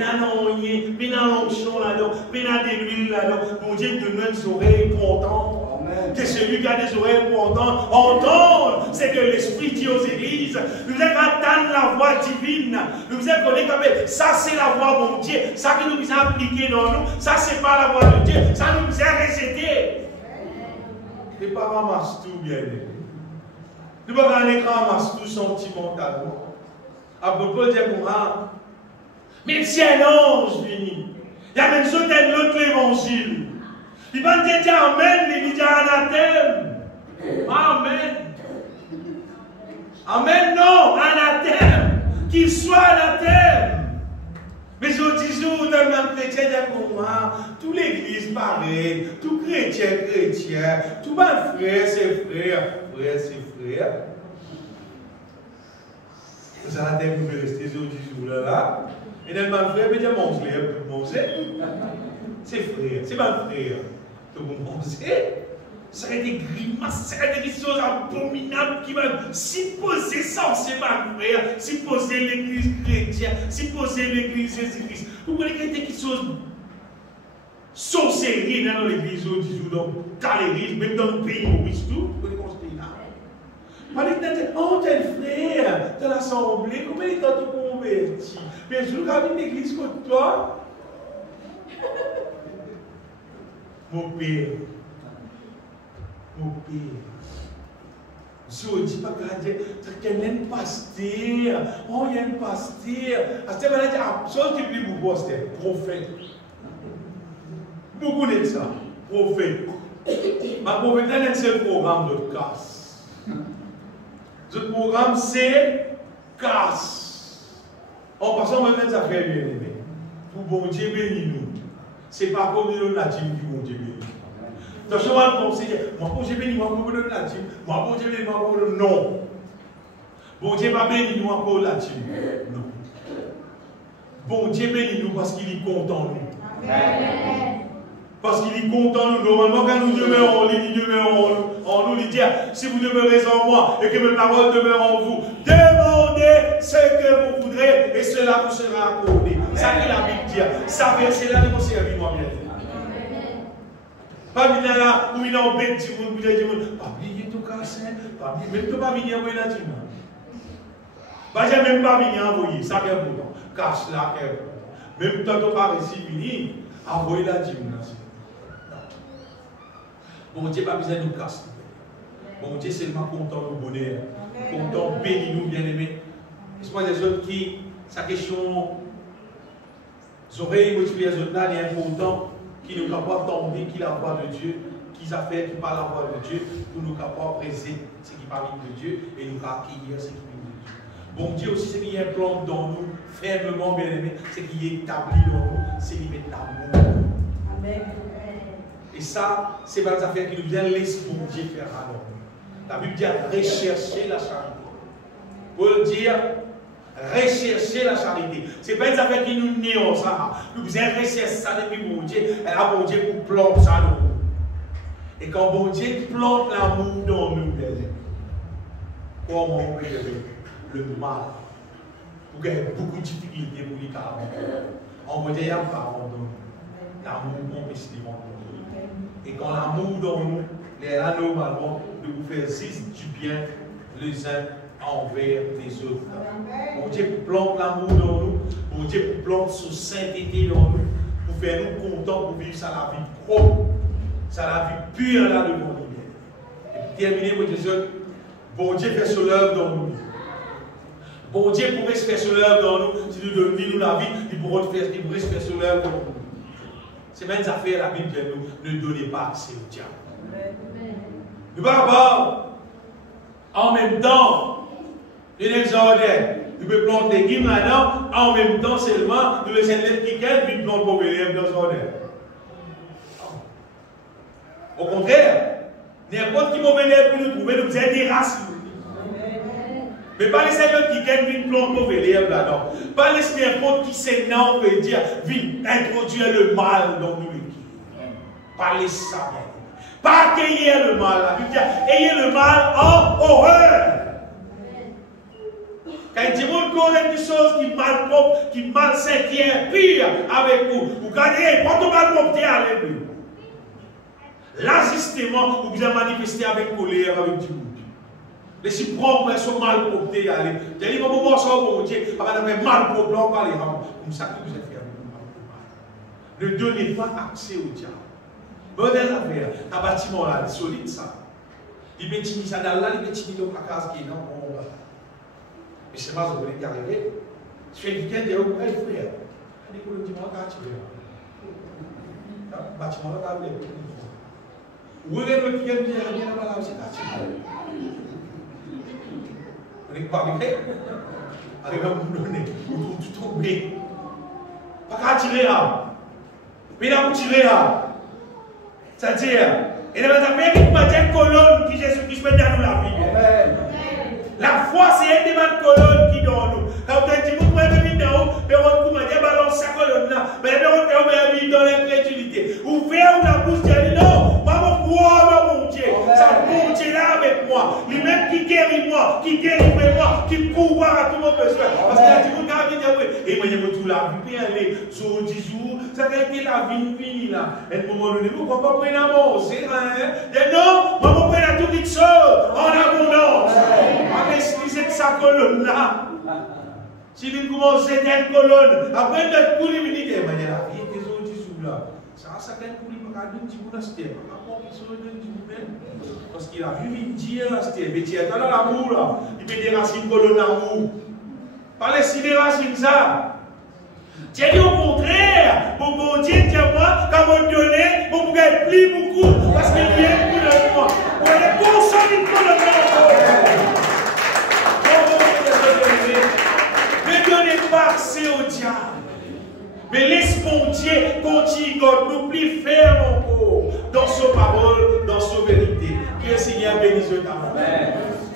dans l'onction là-dedans, puis dans des l'huile là-dedans, mon Dieu te donne des oreilles pour entendre. Que celui qui a des oreilles pour entendre, c'est que l'Esprit dit aux églises, nous allons attendre la voix divine. Nous allons connaître que ça c'est la voix de mon Dieu, ça qui nous a appliqué dans nous, ça c'est pas la voix de Dieu, ça nous a rejeté. Les parents marchent tout bien. Nous ne pouvons pas aller ramasser tout sentimentalement. À propos de dire même si un ange vient, il y a même chose d'un autre évangile. Il va te dire Amen, il dit anathème. Amen. Amen, non, anathème. Qu'il soit anathème. Mais je dis toujours, dans le même chrétien, tout l'église pareil, tout chrétien, tout ma frère, c'est frère, c'est frère. Vous allez vous rester sur 10 jours là. Et dans le même frère, vous allez manger. C'est frère, c'est ma frère. Tout le monde sait. Ça serait des grimaces, ça serait des choses abominables qui vont supposer ça, c'est ma frère, supposer l'église chrétienne, supposer l'église Jésus-Christ. Vous voyez qu'il y a des choses sorcelleries dans l'église aujourd'hui, dans l'église, même dans le pays maurice, tout. Vous voyez qu'on se dit là. Oh, tel frère, de l'assemblée, comment il est tout converti. Mais je regarde une église contre toi. Mon père. Mon père. Je ne dis pas qu'il y a un pasteur. Oh, il y a un pasteur. C'est un seul qui est pour vous, c'est prophète. Vous connaissez ça, prophète. Ma prophète, c'est le programme de casse. Ce programme, c'est casse. En passant, maintenant, ça fait bien aimé. Pour bon Dieu béni nous. Ce n'est pas comme nous l'a dit, bon Dieu béni. Donc, je vais conseiller, moi, bon Dieu béni, moi, bon Dieu l'a dit, moi, bon Dieu béni, moi, bon Dieu, non. Bon Dieu pas béni nous encore l'a dit. Non. Bon Dieu béni nous parce qu'il est content nous. Amen. Parce qu'il est content nous. Normalement, quand nous demeurons en lui, il demeure en nous. Il dit, si vous demeurez en moi et que mes paroles demeurent en vous, demandez ce que vous voudrez et cela vous sera accordé. Ça que la Bible dit. Ça verset-là, nous servir moi bien. Pas venir là, ou il a en bête, du monde, pas oublier tout cassé, pas oublier, même pas venir envoyer la dîme. Pas même pas venir envoyer, ça est bon. Cache là, même tant que pas réussi venir, envoyer la dîme. Bon Dieu, pas besoin de nous casser. Bon Dieu, seulement content nous bonheur. Content, béni nous, bien-aimés. Laisse-moi des autres qui, sa question, les oreilles motivées, les autres là, il est important, qui nous capables d'entendre qui la voix de Dieu, qui a fait, qui parle la voix de Dieu, pour nous capables de briser ce qui parle de Dieu et nous accueillir ce qui vient de Dieu. Bon Dieu aussi, ce qui implante dans nous, fermement, bien-aimés, ce qui est établi dans nous, c'est qu'il met l'amour. Amen. Et ça, c'est pas des affaires qui nous viennent laisser bon Dieu faire alors. La Bible dit rechercher la charité. Paul dit rechercher la charité. Ce n'est pas une affaire qui nous néons ça. Nous devons rechercher ça depuis bon Dieu. Et là, bon Dieu pour planter ça dans nous. Et quand bon Dieu plante l'amour dans nous, comment on peut gérer le mal? Pour qu'il y ait beaucoup de difficultés pour les cas. En bon Dieu, il y a un parent dans nous. L'amour, on peut se demander. Et quand l'amour dans nous, là, normalement, de vous faire du bien les uns envers les autres. Bon Dieu plante l'amour dans nous, bon Dieu plante sa sainteté dans nous, pour faire nous contents, pour vivre ça la vie propre, ça la vie pure là devant nous. Et pour terminer, mon Dieu, bon Dieu fait son œuvre dans nous. Bon Dieu pourrait se faire son œuvre dans nous, si nous donnons la vie, il pourrait se faire son œuvre dans nous. C'est même une affaire, la Bible dit ne donnez pas accès au diable. Nous parlons en même temps, il y a des ordres. Nous pouvons planter des guimes là-dedans, en même temps seulement, nous laissons les qui quittent, puis nous plantons pour venir dans ce ordre. Au contraire, n'importe qui m'a venu pour nous trouver, nous faisons des races. Mais pas les seigneurs qui gagnent une plante mauvaise là-dedans. Pas les seigneurs qui s'énervent, veut dire, viennent introduire le mal dans nous. Pas les ça. Pas accueillir le mal. La Bible dit, ayez le mal en horreur. Quand il dit, vous connaissez des choses qui mal propres, qui mal s'inquiètent, pire avec vous. Vous gagnez, quand on mal propre, avec vous. Là, justement, vous vous manifestez avec colère, avec du monde. Les si propres sont mal portés. Allez, j'ai dit, comment vous ça, mon Dieu, avant d'avoir mal porté, on va les rendre. Comme ça que vous êtes fait. Ne donnez pas accès au diable. Bonne affaire, un bâtiment là, solide ça. Il met ça dans là, il met dans la case qui est non, on va. Mais c'est pas ce que vous voulez arriver. Je fais du week-end, il y a un frère. Il dit que le dimanche, il y a un bâtiment là, il y a un bâtiment. Vous voulez le week-end, il y a rien à voir c'est bâtiment. Vous n'êtes pas arrivé? Arrivé à vous donner, vous tombez. Pas qu'à tirer là. Mais là, vous tirez là. C'est-à-dire, il y a une colonne qui Jésus-Christ met dans nous la vie. Amen. La foi, c'est une colonne qui est dans nous. Quand on dit, vous pouvez venir dans nous, mais on vous dit, balance sa colonne là. Mais on vit dans l'incrédulité. Ouvrez la bouche, dit non, moi, je crois dans mon Dieu. Ça mon Dieu là avec moi. Lui-même qui guérit moi, qui délivre moi, qui pourvoit à tout mon besoin. Parce qu'il a dit, vous avez dit, et moi, je me trouve la vie, aller sur 10 jours, ça a été la vie là. Et à un moment donné, vous ne pouvez pas prendre la mort, c'est rien. Non, moi, je prends la toute chose en abondance. Avec ce sa colonne là. Si nous commençons cette colonne, après notre coup, il dit, la vie est des sous là. Ça quand il m'a dit, tu monastère. Parce qu'il a vu une Dieu, mais tu es dans l'amour là. Il met des racines colonnes d'amour. Par les des racines ça. Tu as dit au contraire, pour mon Dieu, moi, quand on donne, pour vous gagner plus beaucoup, parce qu'il y a beaucoup de moi. Pour aller consommer tout le monde. Ne donnez pas accès au diable. Mais laisse mon Dieu continuer, nous plus ferme encore dans sa parole, dans sa vérité. Que le Seigneur bénisse ta main.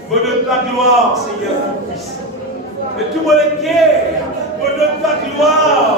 Me donne ta gloire, Seigneur, tout puissant. Mais tout le monde est me donne ta gloire.